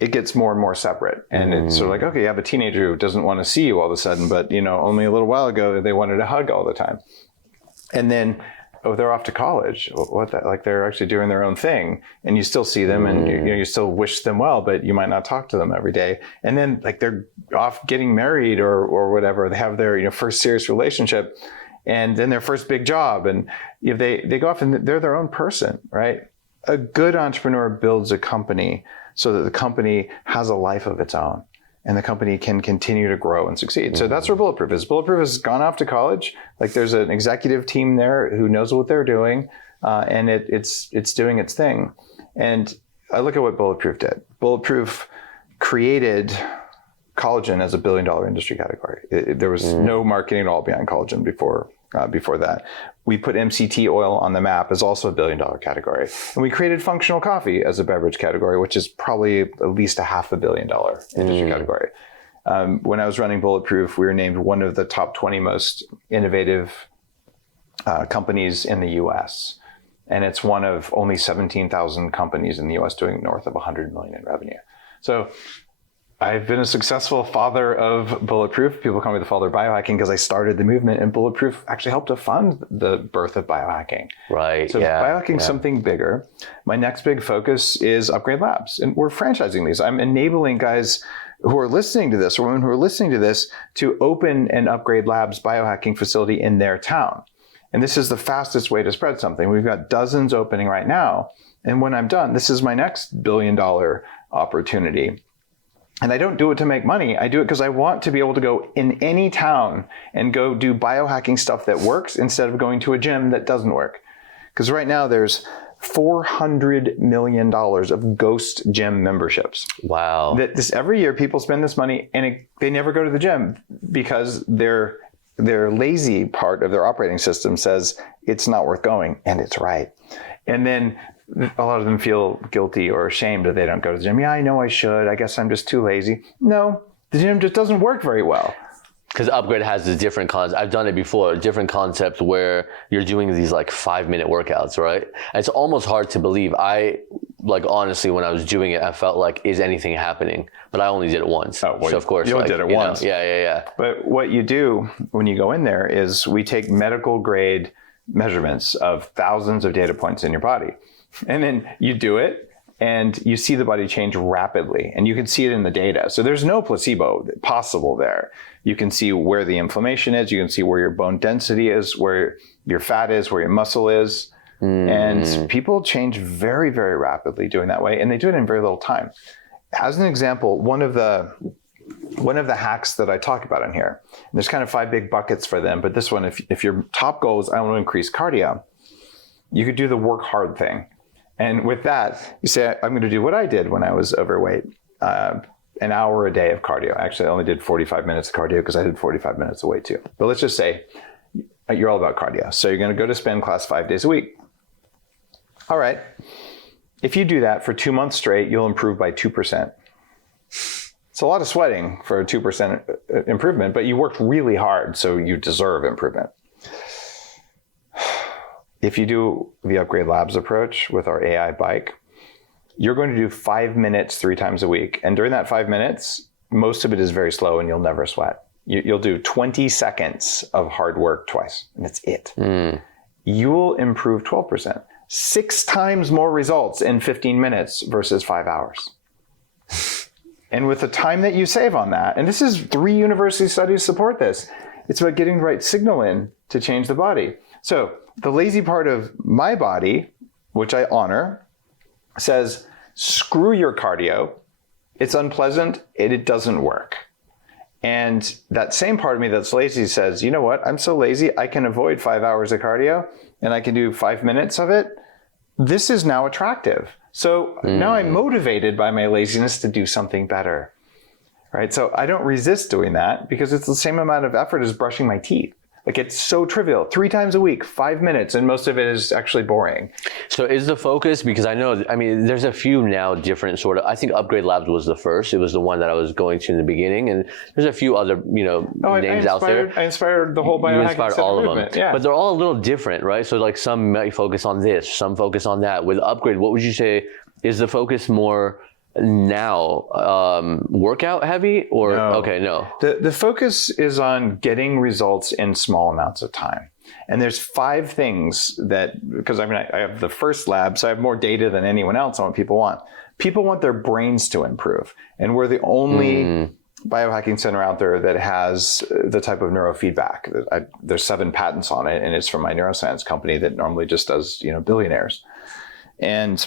it gets more and more separate. And it's sort of like, okay, you have a teenager who doesn't want to see you all of a sudden, but only a little while ago, they wanted a hug all the time. And then, they're off to college. What that? Like they're actually doing their own thing, and you still see them, and you still wish them well, but you might not talk to them every day. And then, like they're off getting married or whatever. They have their first serious relationship, and then their first big job, and they go off and they're their own person, right? A good entrepreneur builds a company so that the company has a life of its own, and the company can continue to grow and succeed. So that's where Bulletproof is. Bulletproof has gone off to college. Like there's an executive team there who knows what they're doing, and it's doing its thing. And I look at what Bulletproof did. Bulletproof created collagen as a $1 billion industry category. There was no marketing at all behind collagen before that. We put MCT oil on the map as also a $1 billion category. And we created functional coffee as a beverage category, which is probably at least a $500 million industry category. When I was running Bulletproof, we were named one of the top 20 most innovative companies in the US. And it's one of only 17,000 companies in the US doing north of 100 million in revenue. So I've been a successful father of Bulletproof. People call me the father of biohacking because I started the movement, and Bulletproof actually helped to fund the birth of biohacking. Right. So biohacking is something bigger. My next big focus is Upgrade Labs, and we're franchising these. I'm enabling guys who are listening to this, or women who are listening to this, to open an Upgrade Labs biohacking facility in their town. And this is the fastest way to spread something. We've got dozens opening right now. And when I'm done, this is my next $1 billion opportunity. And I don't do it to make money. I do it because I want to be able to go in any town and go do biohacking stuff that works instead of going to a gym that doesn't work. Because right now there's $400 million of ghost gym memberships. Wow. Every year people spend this money and they never go to the gym because their lazy part of their operating system says it's not worth going, and it's right. And then a lot of them feel guilty or ashamed that they don't go to the gym. Yeah, I know I should. I guess I'm just too lazy. No, the gym just doesn't work very well. Because Upgrade has a different concept. I've done it before, a different concept where you're doing these like 5-minute workouts, right? And it's almost hard to believe. Honestly, when I was doing it, I felt like, is anything happening? But I only did it once. Oh, well, so of course, you only did it once. Yeah. But what you do when you go in there is we take medical grade measurements of thousands of data points in your body. And then you do it and you see the body change rapidly, and you can see it in the data. So there's no placebo possible there. You can see where the inflammation is. You can see where your bone density is, where your fat is, where your muscle is. And people change very, very rapidly doing that way. And they do it in very little time. As an example, one of the hacks that I talk about in here, and there's kind of 5 big buckets for them, but this one, if your top goal is I want to increase cardio, you could do the work hard thing. And with that, you say, I'm going to do what I did when I was overweight, an hour a day of cardio. Actually, I only did 45 minutes of cardio because I did 45 minutes of weight too. But let's just say you're all about cardio. So you're going to go to spin class 5 days a week. All right. If you do that for 2 months straight, you'll improve by 2%. It's a lot of sweating for a 2% improvement, but you worked really hard, so you deserve improvement. If you do the Upgrade Labs approach with our AI bike, you're going to do 5 minutes 3 times a week. And during that 5 minutes, most of it is very slow and you'll never sweat. You'll do 20 seconds of hard work twice, and that's it. You'll improve 12%. 6 times more results in 15 minutes versus 5 hours. And with the time that you save on that, and this is 3 university studies support this, it's about getting the right signal in to change the body. So the lazy part of my body, which I honor, says, screw your cardio. It's unpleasant. It doesn't work. And that same part of me that's lazy says, you know what? I'm so lazy, I can avoid 5 hours of cardio and I can do 5 minutes of it. This is now attractive. So now I'm motivated by my laziness to do something better, right? So I don't resist doing that because it's the same amount of effort as brushing my teeth. Like, it's so trivial. 3 times a week, 5 minutes, and most of it is actually boring. So is the focus, because I know, I mean, there's a few now different sort of, I think Upgrade Labs was the first. It was the one that I was going to in the beginning. And there's a few other, names out there. I inspired the whole biohacking. You inspired all of them. Yeah. But they're all a little different, right? So like some might focus on this, some focus on that. With Upgrade, what would you say is the focus more now workout heavy or no. Okay, no. The focus is on getting results in small amounts of time. And there's 5 things that, because I have the first lab, so I have more data than anyone else on what people want. People want their brains to improve. And we're the only biohacking center out there that has the type of neurofeedback. There's 7 patents on it, and it's from my neuroscience company that normally just does, billionaires. And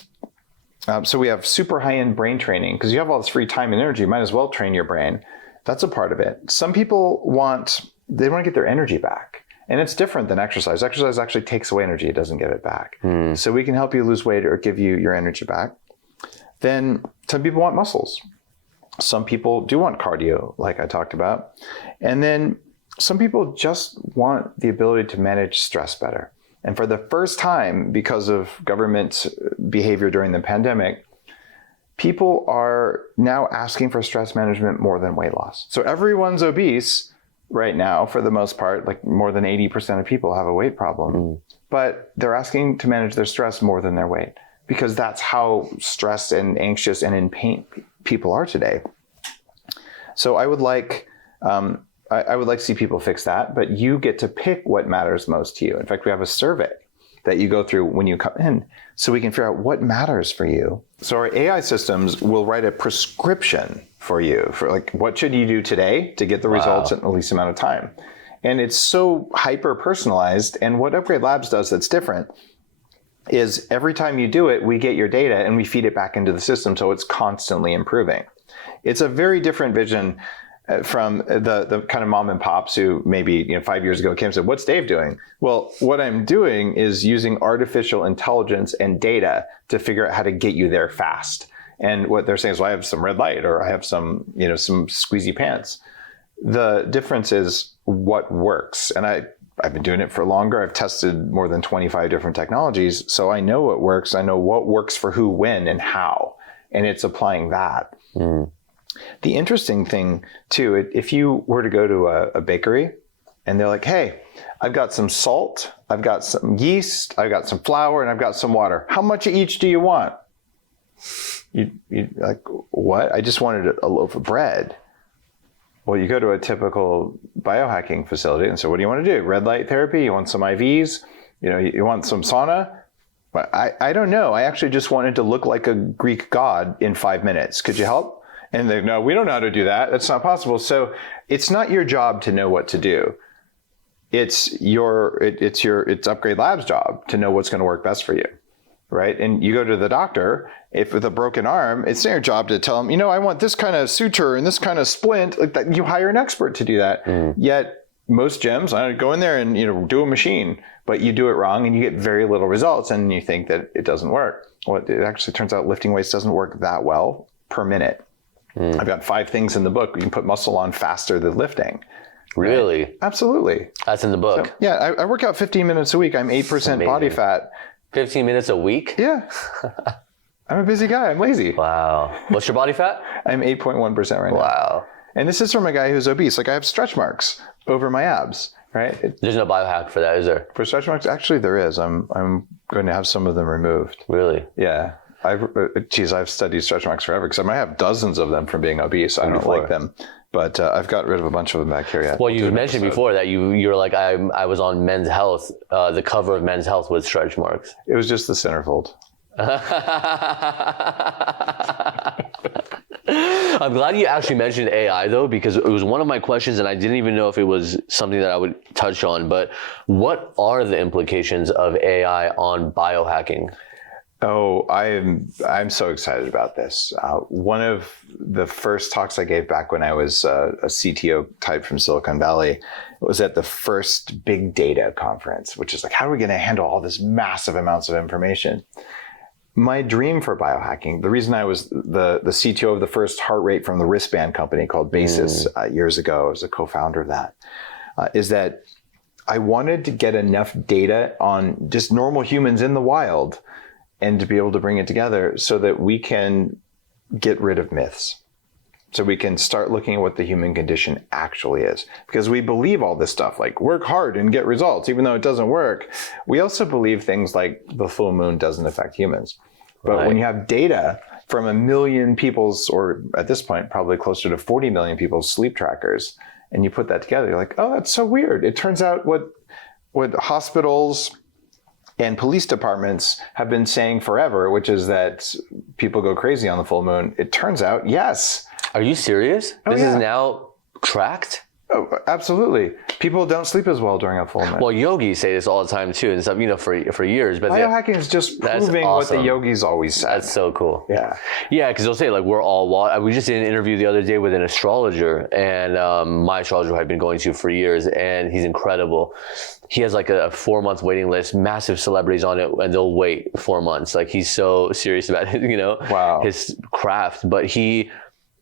so we have super high-end brain training because you have all this free time and energy. You might as well train your brain. That's a part of it. Some people want to get their energy back. And it's different than exercise. Exercise actually takes away energy. It doesn't give it back. So we can help you lose weight or give you your energy back. Then some people want muscles. Some people do want cardio, like I talked about. And then some people just want the ability to manage stress better. And for the first time, because of government behavior during the pandemic, people are now asking for stress management more than weight loss. So everyone's obese right now, for the most part. Like, more than 80% of people have a weight problem. But they're asking to manage their stress more than their weight, because that's how stressed and anxious and in pain people are today. So I would like to see people fix that, but you get to pick what matters most to you. In fact, we have a survey that you go through when you come in so we can figure out what matters for you. So our AI systems will write a prescription for you for, like, what should you do today to get the results in the least amount of time. And it's so hyper personalized. And what Upgrade Labs does that's different is every time you do it, we get your data and we feed it back into the system, so it's constantly improving. It's a very different vision from the kind of mom and pops who maybe 5 years ago came and said, "What's Dave doing?" Well, what I'm doing is using artificial intelligence and data to figure out how to get you there fast. And what they're saying is, well, I have some red light, or I have some squeezy pants. The difference is what works. And I've been doing it for longer. I've tested more than 25 different technologies. So I know what works. I know what works for who, when, and how. And it's applying that. The interesting thing, too, if you were to go to a bakery and they're like, "Hey, I've got some salt, I've got some yeast, I've got some flour, and I've got some water. How much of each do you want?" You like, "What? I just wanted a loaf of bread." Well, you go to a typical biohacking facility and say, "What do you want to do? Red light therapy? You want some IVs? You want some sauna?" But I don't know. I actually just wanted to look like a Greek god in 5 minutes. Could you help? And they, "No, we don't know how to do that. That's not possible." So it's not your job to know what to do. It's Upgrade Labs' job to know what's going to work best for you, right? And you go to the doctor, if with a broken arm, it's not your job to tell them, "I want this kind of suture and this kind of splint." Like that, you hire an expert to do that. Yet most gyms, I go in there and do a machine, but you do it wrong and you get very little results, and you think that it doesn't work. Well, it actually turns out lifting weights doesn't work that well per minute. I've got 5 things in the book. You can put muscle on faster than lifting. Really? Right? Absolutely. That's in the book. So, yeah, I work out 15 minutes a week. I'm 8% body fat. 15 minutes a week? Yeah. I'm a busy guy. I'm lazy. Wow. What's your body fat? I'm 8.1% right now. Wow. And this is from a guy who's obese. Like, I have stretch marks over my abs, right? There's no biohack for that, is there? For stretch marks? Actually, there is. I'm going to have some of them removed. Really? Yeah. I've studied stretch marks forever because I might have dozens of them from being obese. I don't like them, but I've got rid of a bunch of them back here yet. Well, you mentioned before that you're like, I was on Men's Health, the cover of Men's Health with stretch marks. It was just the centerfold. I I'm glad you actually mentioned AI though, because it was one of my questions and I didn't even know if it was something that I would touch on, but what are the implications of AI on biohacking? Oh, I'm so excited about this. One of the first talks I gave back when I was a CTO type from Silicon Valley was at the first big data conference, which is like, how are we going to handle all this massive amounts of information? My dream for biohacking, the reason I was the CTO of the first heart rate from the wristband company called Basis years ago, I was a co-founder of that, is that I wanted to get enough data on just normal humans in the wild and to be able to bring it together so that we can get rid of myths. So we can start looking at what the human condition actually is. Because we believe all this stuff, like work hard and get results, even though it doesn't work. We also believe things like the full moon doesn't affect humans. But when you have data from 1 million people's, or at this point, probably closer to 40 million people's sleep trackers, and you put that together, you're like, oh, that's so weird. It turns out what hospitals and police departments have been saying forever, which is that people go crazy on the full moon. It turns out, yes. Are you serious? This is now tracked? Oh, absolutely. People don't sleep as well during a full moon. Well, yogis say this all the time too, and stuff, for years. But biohacking is just proving what the yogis always said. That's so cool. Yeah. Yeah, because they'll say like we're all. We just did an interview the other day with an astrologer, and my astrologer I've been going to for years, and he's incredible. He has like a 4-month waiting list, massive celebrities on it, and they'll wait 4 months. Like he's so serious about it, his craft. But he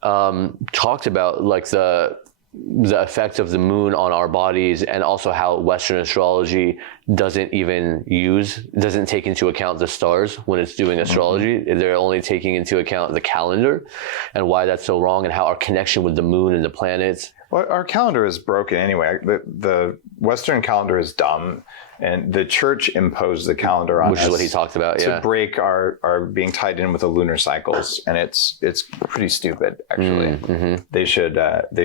talked about like the effect of the moon on our bodies, and also how Western astrology doesn't take into account the stars when it's doing astrology. Mm-hmm. They're only taking into account the calendar, and why that's so wrong, and how our connection with the moon and the planets. Well, our calendar is broken anyway. The Western calendar is dumb, and the church imposed the calendar on us. Which is what he talked about, to break our being tied in with the lunar cycles, and it's pretty stupid, actually. Mm-hmm. They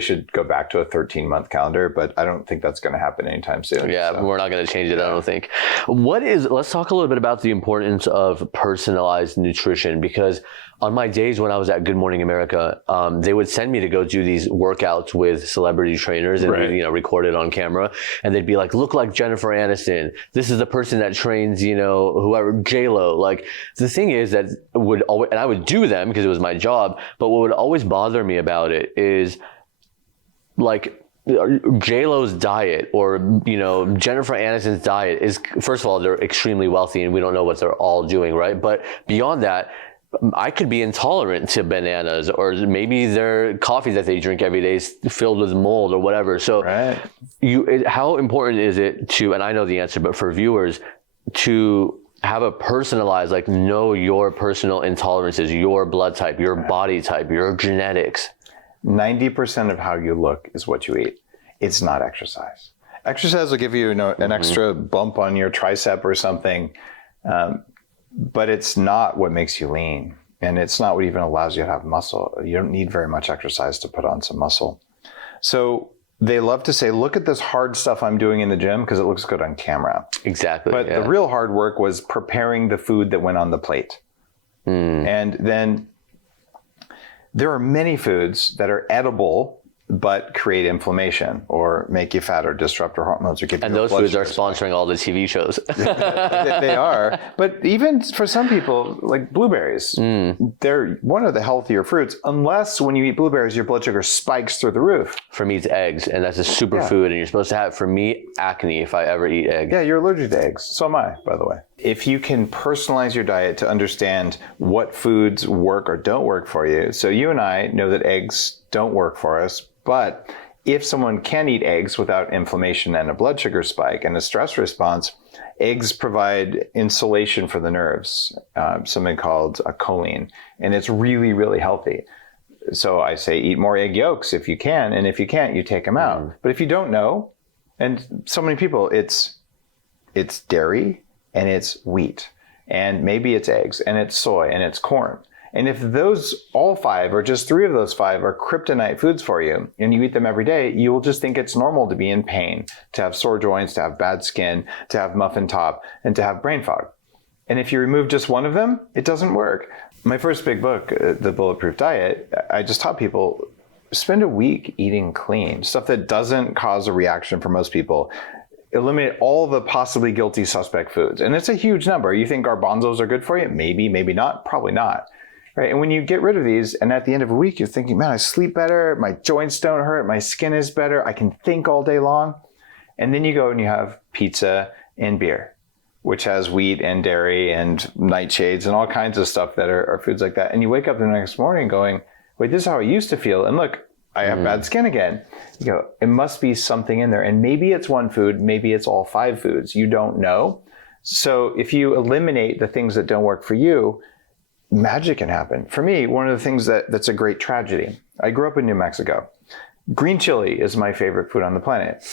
should go back to a 13-month calendar, but I don't think that's going to happen anytime soon. Yeah, so. We're not going to change it, I don't think. Let's talk a little bit about the importance of personalized nutrition, because on my days when I was at Good Morning America, they would send me to go do these workouts with celebrity trainers and record it on camera. And they'd be like, look like Jennifer Aniston. This is the person that trains, whoever, J-Lo. Like the thing is that and I would do them because it was my job. But what would always bother me about it is like J-Lo's diet or, Jennifer Aniston's diet is, first of all, they're extremely wealthy and we don't know what they're all doing, right? But beyond that, I could be intolerant to bananas, or maybe their coffee that they drink every day is filled with mold or whatever. So how important is it to, and I know the answer, but for viewers, to have a personalized, like know your personal intolerances, your blood type, your body type, your genetics? 90% of how you look is what you eat. It's not exercise. Exercise will give you, an extra bump on your tricep or something. But it's not what makes you lean, and it's not what even allows you to have muscle. You don't need very much exercise to put on some muscle. So they love to say, look at this hard stuff I'm doing in the gym because it looks good on camera. Exactly. But the real hard work was preparing the food that went on the plate. And then there are many foods that are edible but create inflammation or make you fat or disrupt your hormones or give you and those foods are sponsoring all the TV shows. They are. But even for some people, like blueberries, they're one of the healthier fruits, unless when you eat blueberries, your blood sugar spikes through the roof. For me, it's eggs, and that's a superfood, and you're supposed to have, for me, acne if I ever eat eggs. Yeah, you're allergic to eggs. So am I, by the way. If you can personalize your diet to understand what foods work or don't work for you, so you and I know that eggs don't work for us, but if someone can eat eggs without inflammation and a blood sugar spike and a stress response, eggs provide insulation for the nerves, something called a choline, and it's really, really healthy. So I say eat more egg yolks if you can, and if you can't, you take them out. But if you don't know, and so many people, it's dairy and it's wheat, and maybe it's eggs and it's soy and it's corn. And if all 5 or just 3 of those 5 are kryptonite foods for you and you eat them every day, you will just think it's normal to be in pain, to have sore joints, to have bad skin, to have muffin top, and to have brain fog. And if you remove just one of them, it doesn't work. My first big book, The Bulletproof Diet, I just taught people, spend a week eating clean, stuff that doesn't cause a reaction for most people. Eliminate all the possibly guilty suspect foods. And it's a huge number. You think garbanzos are good for you? Maybe, maybe not, probably not. Right? And when you get rid of these, and at the end of a week, you're thinking, man, I sleep better, my joints don't hurt, my skin is better, I can think all day long. And then you go and you have pizza and beer, which has wheat and dairy and nightshades and all kinds of stuff that are foods like that. And you wake up the next morning going, wait, this is how I used to feel. And look, I have bad skin again. You go, it must be something in there. And maybe it's one food, maybe it's all 5 foods. You don't know. So if you eliminate the things that don't work for you, magic can happen. For me, one of the things that's a great tragedy, I grew up in New Mexico. Green chili is my favorite food on the planet.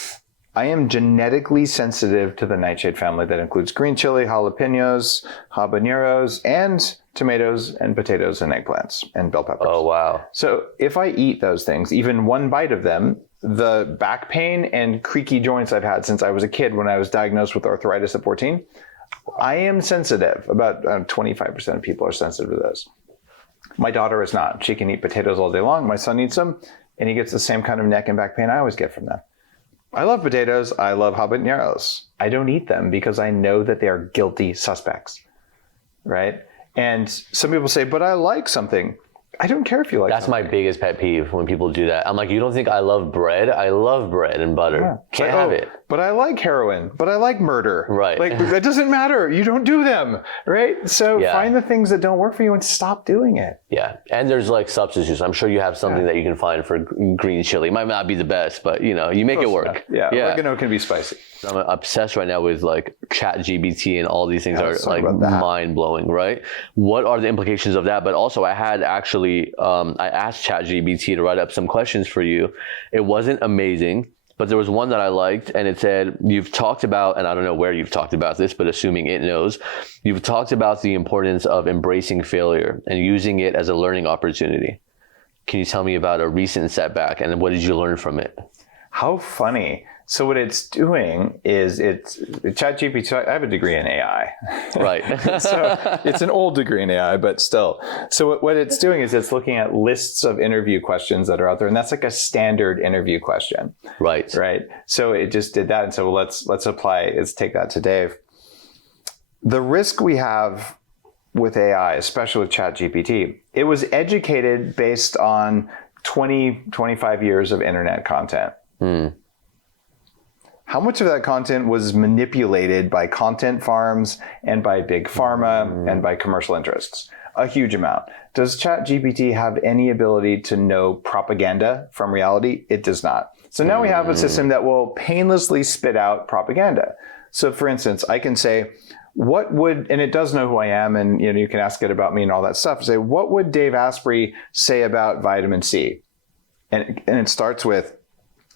I am genetically sensitive to the nightshade family that includes green chili, jalapenos, habaneros, and tomatoes and potatoes and eggplants and bell peppers. Oh, wow. So if I eat those things, even one bite of them, the back pain and creaky joints I've had since I was a kid when I was diagnosed with arthritis at 14, I am sensitive. About 25% of people are sensitive to those. My daughter is not. She can eat potatoes all day long. My son eats them, and he gets the same kind of neck and back pain I always get from them. I love potatoes. I love habaneros. I don't eat them because I know that they are guilty suspects, right? And some people say, but I like something. I don't care if you like That's something. my biggest pet peeve when people do that. I'm like, you don't think I love bread? I love bread and butter. Yeah. Can't have it. But I like heroin. But I like murder. Right. Like, that doesn't matter. You don't do them, right? So Yeah. find the things that don't work for you and stop doing it. Yeah. And there's like substitutes. I'm sure you have something that you can find for green chili. It might not be the best, but you know, you make it work. Yeah. Oregano can be spicy. I'm obsessed right now with like ChatGPT and all these things are let's talk like about that. mind blowing, right? What are the implications of that? But also I had actually, I asked ChatGPT to write up some questions for you. It wasn't amazing, but there was one that I liked and it said, you've talked about, and I don't know where you've talked about this, but assuming it knows, you've talked about the importance of embracing failure and using it as a learning opportunity. Can you tell me about a recent setback and what did you learn from it? How funny. So what it's doing is it's ChatGPT. I have a degree in AI. Right. So it's an old degree in AI, but still. So what it's doing is it's looking at lists of interview questions that are out there. And that's like a standard interview question. Right. Right. So it just did that. And so let's take that to Dave. The risk we have with AI, especially with ChatGPT, it was educated based on 20, 25 years of internet content. How much of that content was manipulated by content farms and by big pharma and by commercial interests? A huge amount. Does ChatGPT have any ability to know propaganda from reality? It does not. So now we have a system that will painlessly spit out propaganda. So for instance, I can say, what would, and it does know who I am, and you know, you can ask it about me and all that stuff. Say, what would Dave Asprey say about vitamin C? And it starts with,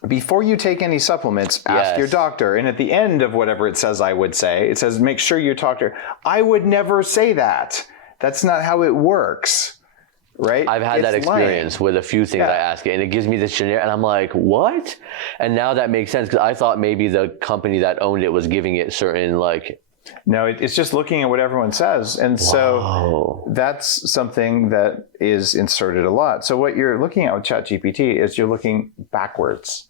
before you take any supplements, ask your doctor. And at the end of whatever it says I would say, it says, make sure you talk to her. I would never say that. That's not how it works, right? I've had that experience with a few things I ask it, and it gives me this generic, and I'm like, what? And now that makes sense, because I thought maybe the company that owned it was giving it certain, like... No, it's just looking at what everyone says. And so that's something that is inserted a lot. So what you're looking at with ChatGPT is you're looking backwards.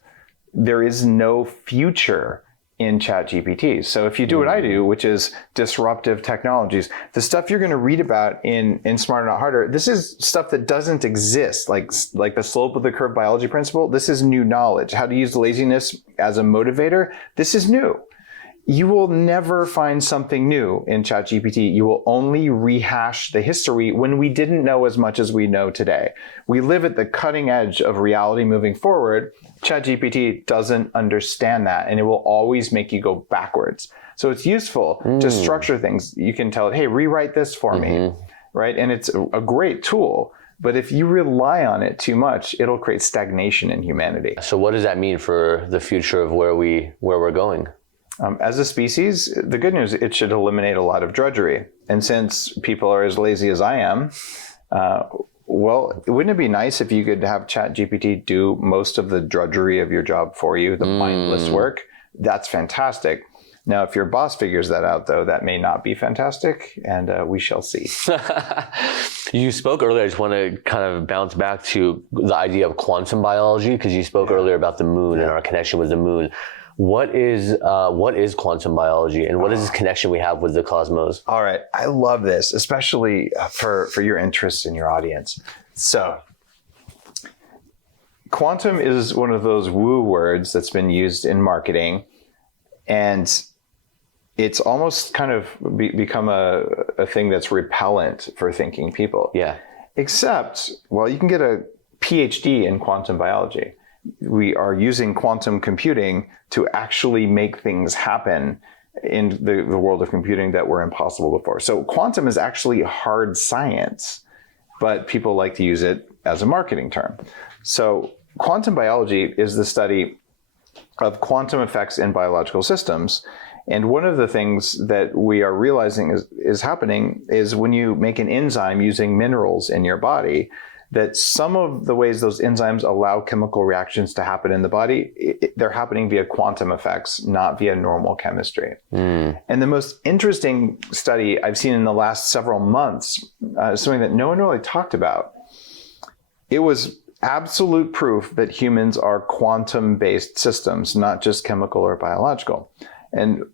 There is no future in ChatGPT. So if you do what I do, which is disruptive technologies, the stuff you're going to read about in Smarter Not Harder, this is stuff that doesn't exist, like the slope of the curve biology principle. This is new knowledge. How to use laziness as a motivator. This is new. You will never find something new in ChatGPT. You will only rehash the history when we didn't know as much as we know today. We live at the cutting edge of reality moving forward. ChatGPT doesn't understand that, and it will always make you go backwards. So it's useful to structure things. You can tell it, hey, rewrite this for me, right? And it's a great tool. But if you rely on it too much, it'll create stagnation in humanity. So what does that mean for the future of where we're going? As a species, the good news, it should eliminate a lot of drudgery. And since people are as lazy as I am, well, wouldn't it be nice if you could have ChatGPT do most of the drudgery of your job for you, the mindless work? That's fantastic. Now, if your boss figures that out, though, that may not be fantastic, and we shall see. You spoke earlier, I just want to kind of bounce back to the idea of quantum biology, because you spoke earlier about the moon and our connection with the moon. What is quantum biology, and what is this connection we have with the cosmos? All right. I love this, especially for your interest in your audience. So, quantum is one of those woo words that's been used in marketing, and it's almost kind of become a thing that's repellent for thinking people. Yeah. Except, well, you can get a PhD in quantum biology. We are using quantum computing to actually make things happen in the world of computing that were impossible before. So quantum is actually hard science, but people like to use it as a marketing term. So quantum biology is the study of quantum effects in biological systems. And one of the things that we are realizing is happening is when you make an enzyme using minerals in your body, that some of the ways those enzymes allow chemical reactions to happen in the body, they're happening via quantum effects, not via normal chemistry. And the most interesting study I've seen in the last several months, something that no one really talked about, it was absolute proof that humans are quantum-based systems, not just chemical or biological. And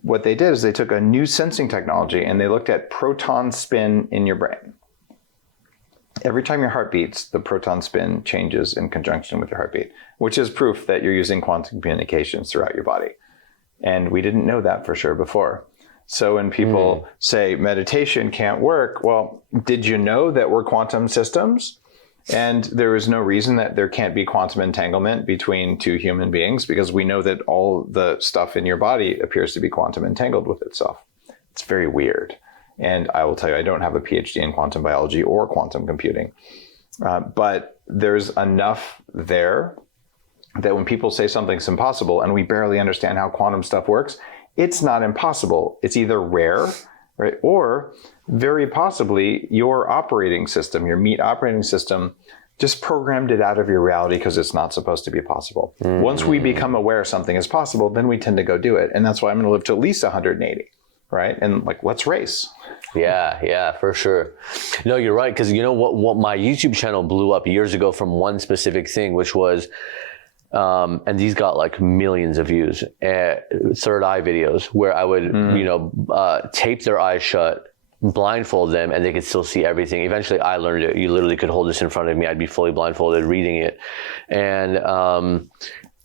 what they did is they took a new sensing technology and they looked at proton spin in your brain. Every time your heart beats, the proton spin changes in conjunction with your heartbeat, which is proof that you're using quantum communications throughout your body. And we didn't know that for sure before. So when people say meditation can't work, well, did you know that we're quantum systems? And there is no reason that there can't be quantum entanglement between two human beings, because we know that all the stuff in your body appears to be quantum entangled with itself. It's very weird. And I will tell you, I don't have a PhD in quantum biology or quantum computing. But there's enough there that when people say something's impossible and we barely understand how quantum stuff works, it's not impossible. It's either rare, right? Or very possibly your operating system, your meat operating system, just programmed it out of your reality because it's not supposed to be possible. Once we become aware something is possible, then we tend to go do it. And that's why I'm going to live to at least 180, right? And like, let's race. Yeah, for sure. No, you're right. Because you know what my YouTube channel blew up years ago from one specific thing, which was, and these got like millions of views, third eye videos, where I would, tape their eyes shut, blindfold them, and they could still see everything. Eventually I learned it. You literally could hold this in front of me. I'd be fully blindfolded reading it. And,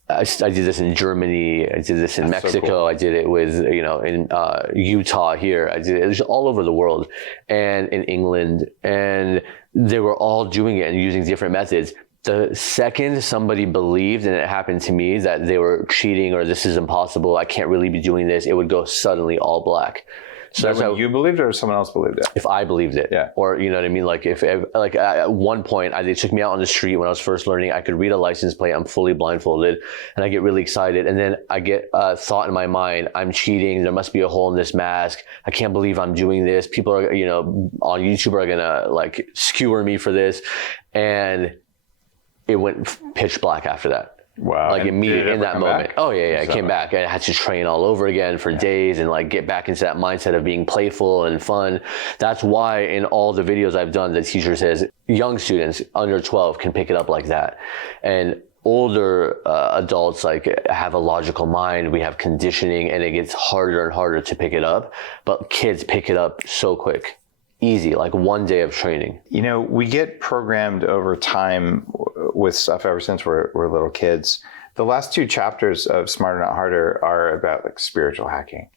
I did this in Germany. I did this in Mexico. So cool. I did it with, in Utah here. I did it was all over the world and in England. And they were all doing it and using different methods. The second somebody believed, and it happened to me, that they were cheating or this is impossible, I can't really be doing this, it would go suddenly all black. So that's how you believed it, or someone else believed it? If I believed it. Yeah. Or, you know what I mean? Like if at one point they took me out on the street when I was first learning, I could read a license plate, I'm fully blindfolded, and I get really excited. And then I get a thought in my mind, I'm cheating, there must be a hole in this mask, I can't believe I'm doing this. People are, on YouTube are gonna like skewer me for this. And it went pitch black after that. Wow. Like immediately in that moment. Back? Oh yeah. I came back. I had to train all over again for days and like get back into that mindset of being playful and fun. That's why in all the videos I've done, the teacher says young students under 12 can pick it up like that. And older adults like have a logical mind. We have conditioning and it gets harder and harder to pick it up. But kids pick it up so quick. Easy, like one day of training. We get programmed over time with stuff ever since we're little kids. The last two chapters of Smarter Not Harder are about like spiritual hacking.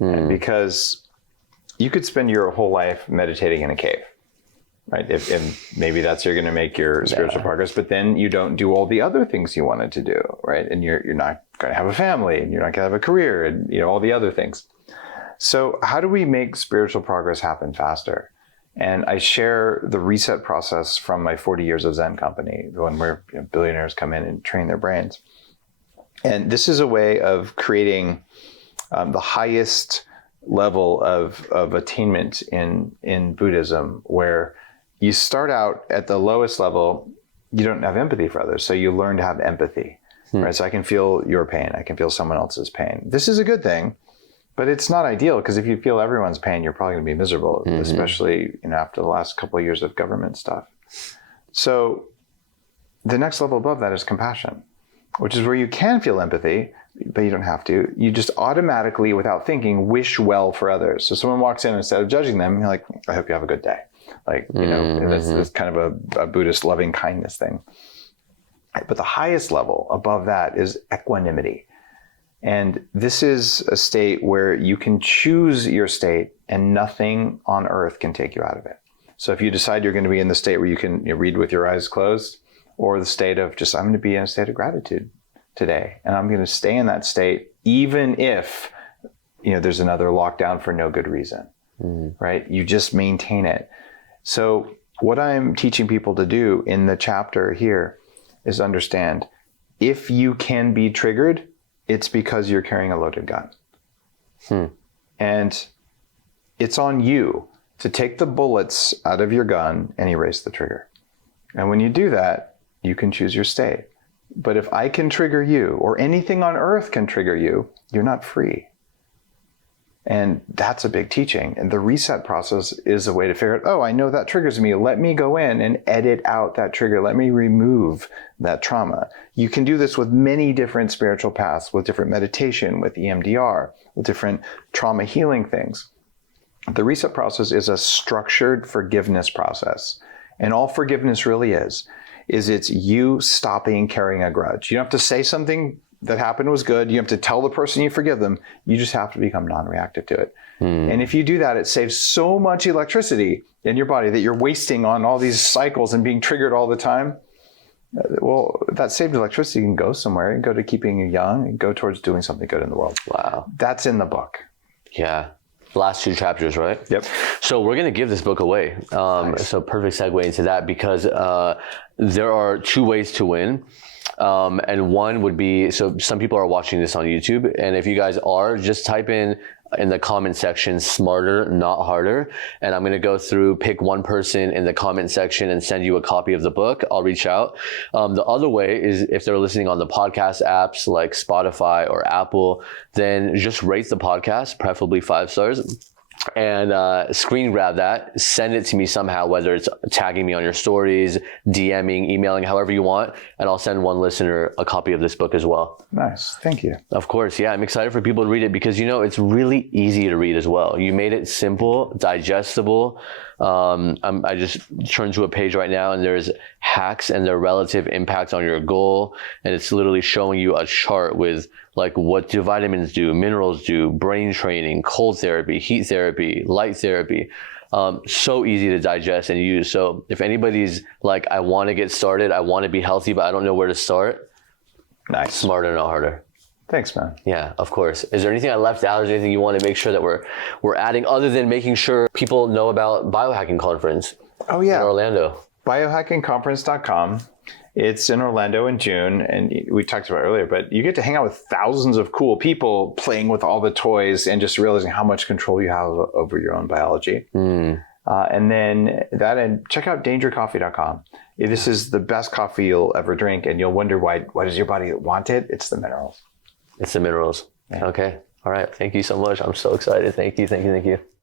And because you could spend your whole life meditating in a cave, right? If maybe that's you're going to make your spiritual progress, but then you don't do all the other things you wanted to do, right? And you're not going to have a family, and you're not going to have a career, and all the other things. So how do we make spiritual progress happen faster? And I share the reset process from my 40 years of Zen company, when where billionaires come in and train their brains. And this is a way of creating the highest level of attainment in Buddhism, where you start out at the lowest level, you don't have empathy for others. So you learn to have empathy, right? So I can feel your pain. I can feel someone else's pain. This is a good thing. But it's not ideal, because if you feel everyone's pain, you're probably going to be miserable, especially after the last couple of years of government stuff. So the next level above that is compassion, which is where you can feel empathy, but you don't have to. You just automatically, without thinking, wish well for others. So someone walks in, instead of judging them, you're like, I hope you have a good day. Like, that's kind of a Buddhist loving kindness thing. But the highest level above that is equanimity. And this is a state where you can choose your state and nothing on earth can take you out of it. So if you decide you're going to be in the state where you can read with your eyes closed, or the state of just, I'm going to be in a state of gratitude today, and I'm going to stay in that state, even if, there's another lockdown for no good reason, right? You just maintain it. So what I'm teaching people to do in the chapter here is understand, if you can be triggered, it's because you're carrying a loaded gun. And it's on you to take the bullets out of your gun and erase the trigger. And when you do that, you can choose your state. But if I can trigger you, or anything on earth can trigger you, you're not free. And that's a big teaching. And the reset process is a way to figure out, oh, I know that triggers me. Let me go in and edit out that trigger. Let me remove that trauma. You can do this with many different spiritual paths, with different meditation, with EMDR, with different trauma healing things. The reset process is a structured forgiveness process. And all forgiveness really is it's you stopping carrying a grudge. You don't have to say something that happened was good. You have to tell the person you forgive them. You just have to become non-reactive to it. And if you do that, it saves so much electricity in your body that you're wasting on all these cycles and being triggered all the time. Well, that saved electricity can go somewhere. It can go to keeping you young and go towards doing something good in the world. Wow. That's in the book. Yeah. Last 2 chapters, right? Yep. So we're going to give this book away. Nice. So perfect segue into that, because there are 2 ways to win. And one would be, so some people are watching this on YouTube, and if you guys are, just type in the comment section, smarter, not harder. And I'm going to go through, pick one person in the comment section and send you a copy of the book. I'll reach out. The other way is, if they're listening on the podcast apps like Spotify or Apple, then just rate the podcast, preferably 5 stars. And screen grab that, send it to me somehow, whether it's tagging me on your stories, DMing, emailing, however you want, and I'll send one listener a copy of this book as well. Nice. Thank you. Of course. Yeah, I'm excited for people to read it, because it's really easy to read as well. You made it simple, digestible. I just turned to a page right now, and there's hacks and their relative impact on your goal, and it's literally showing you a chart with like, what do vitamins do, minerals do, brain training, cold therapy, heat therapy, light therapy. So easy to digest and use. So if anybody's like, I want to get started, I want to be healthy, but I don't know where to start. Nice. Smarter, not harder. Thanks, man. Yeah, of course. Is there anything I left out? Is there anything you want to make sure that we're adding, other than making sure people know about Biohacking Conference? Oh, yeah. In Orlando. Biohackingconference.com. It's in Orlando in June, and we talked about it earlier, but you get to hang out with thousands of cool people playing with all the toys and just realizing how much control you have over your own biology. And then and check out dangercoffee.com. This is the best coffee you'll ever drink, and you'll wonder why does your body want it? It's the minerals. It's the minerals. Yeah. Okay. All right. Thank you so much. I'm so excited. Thank you.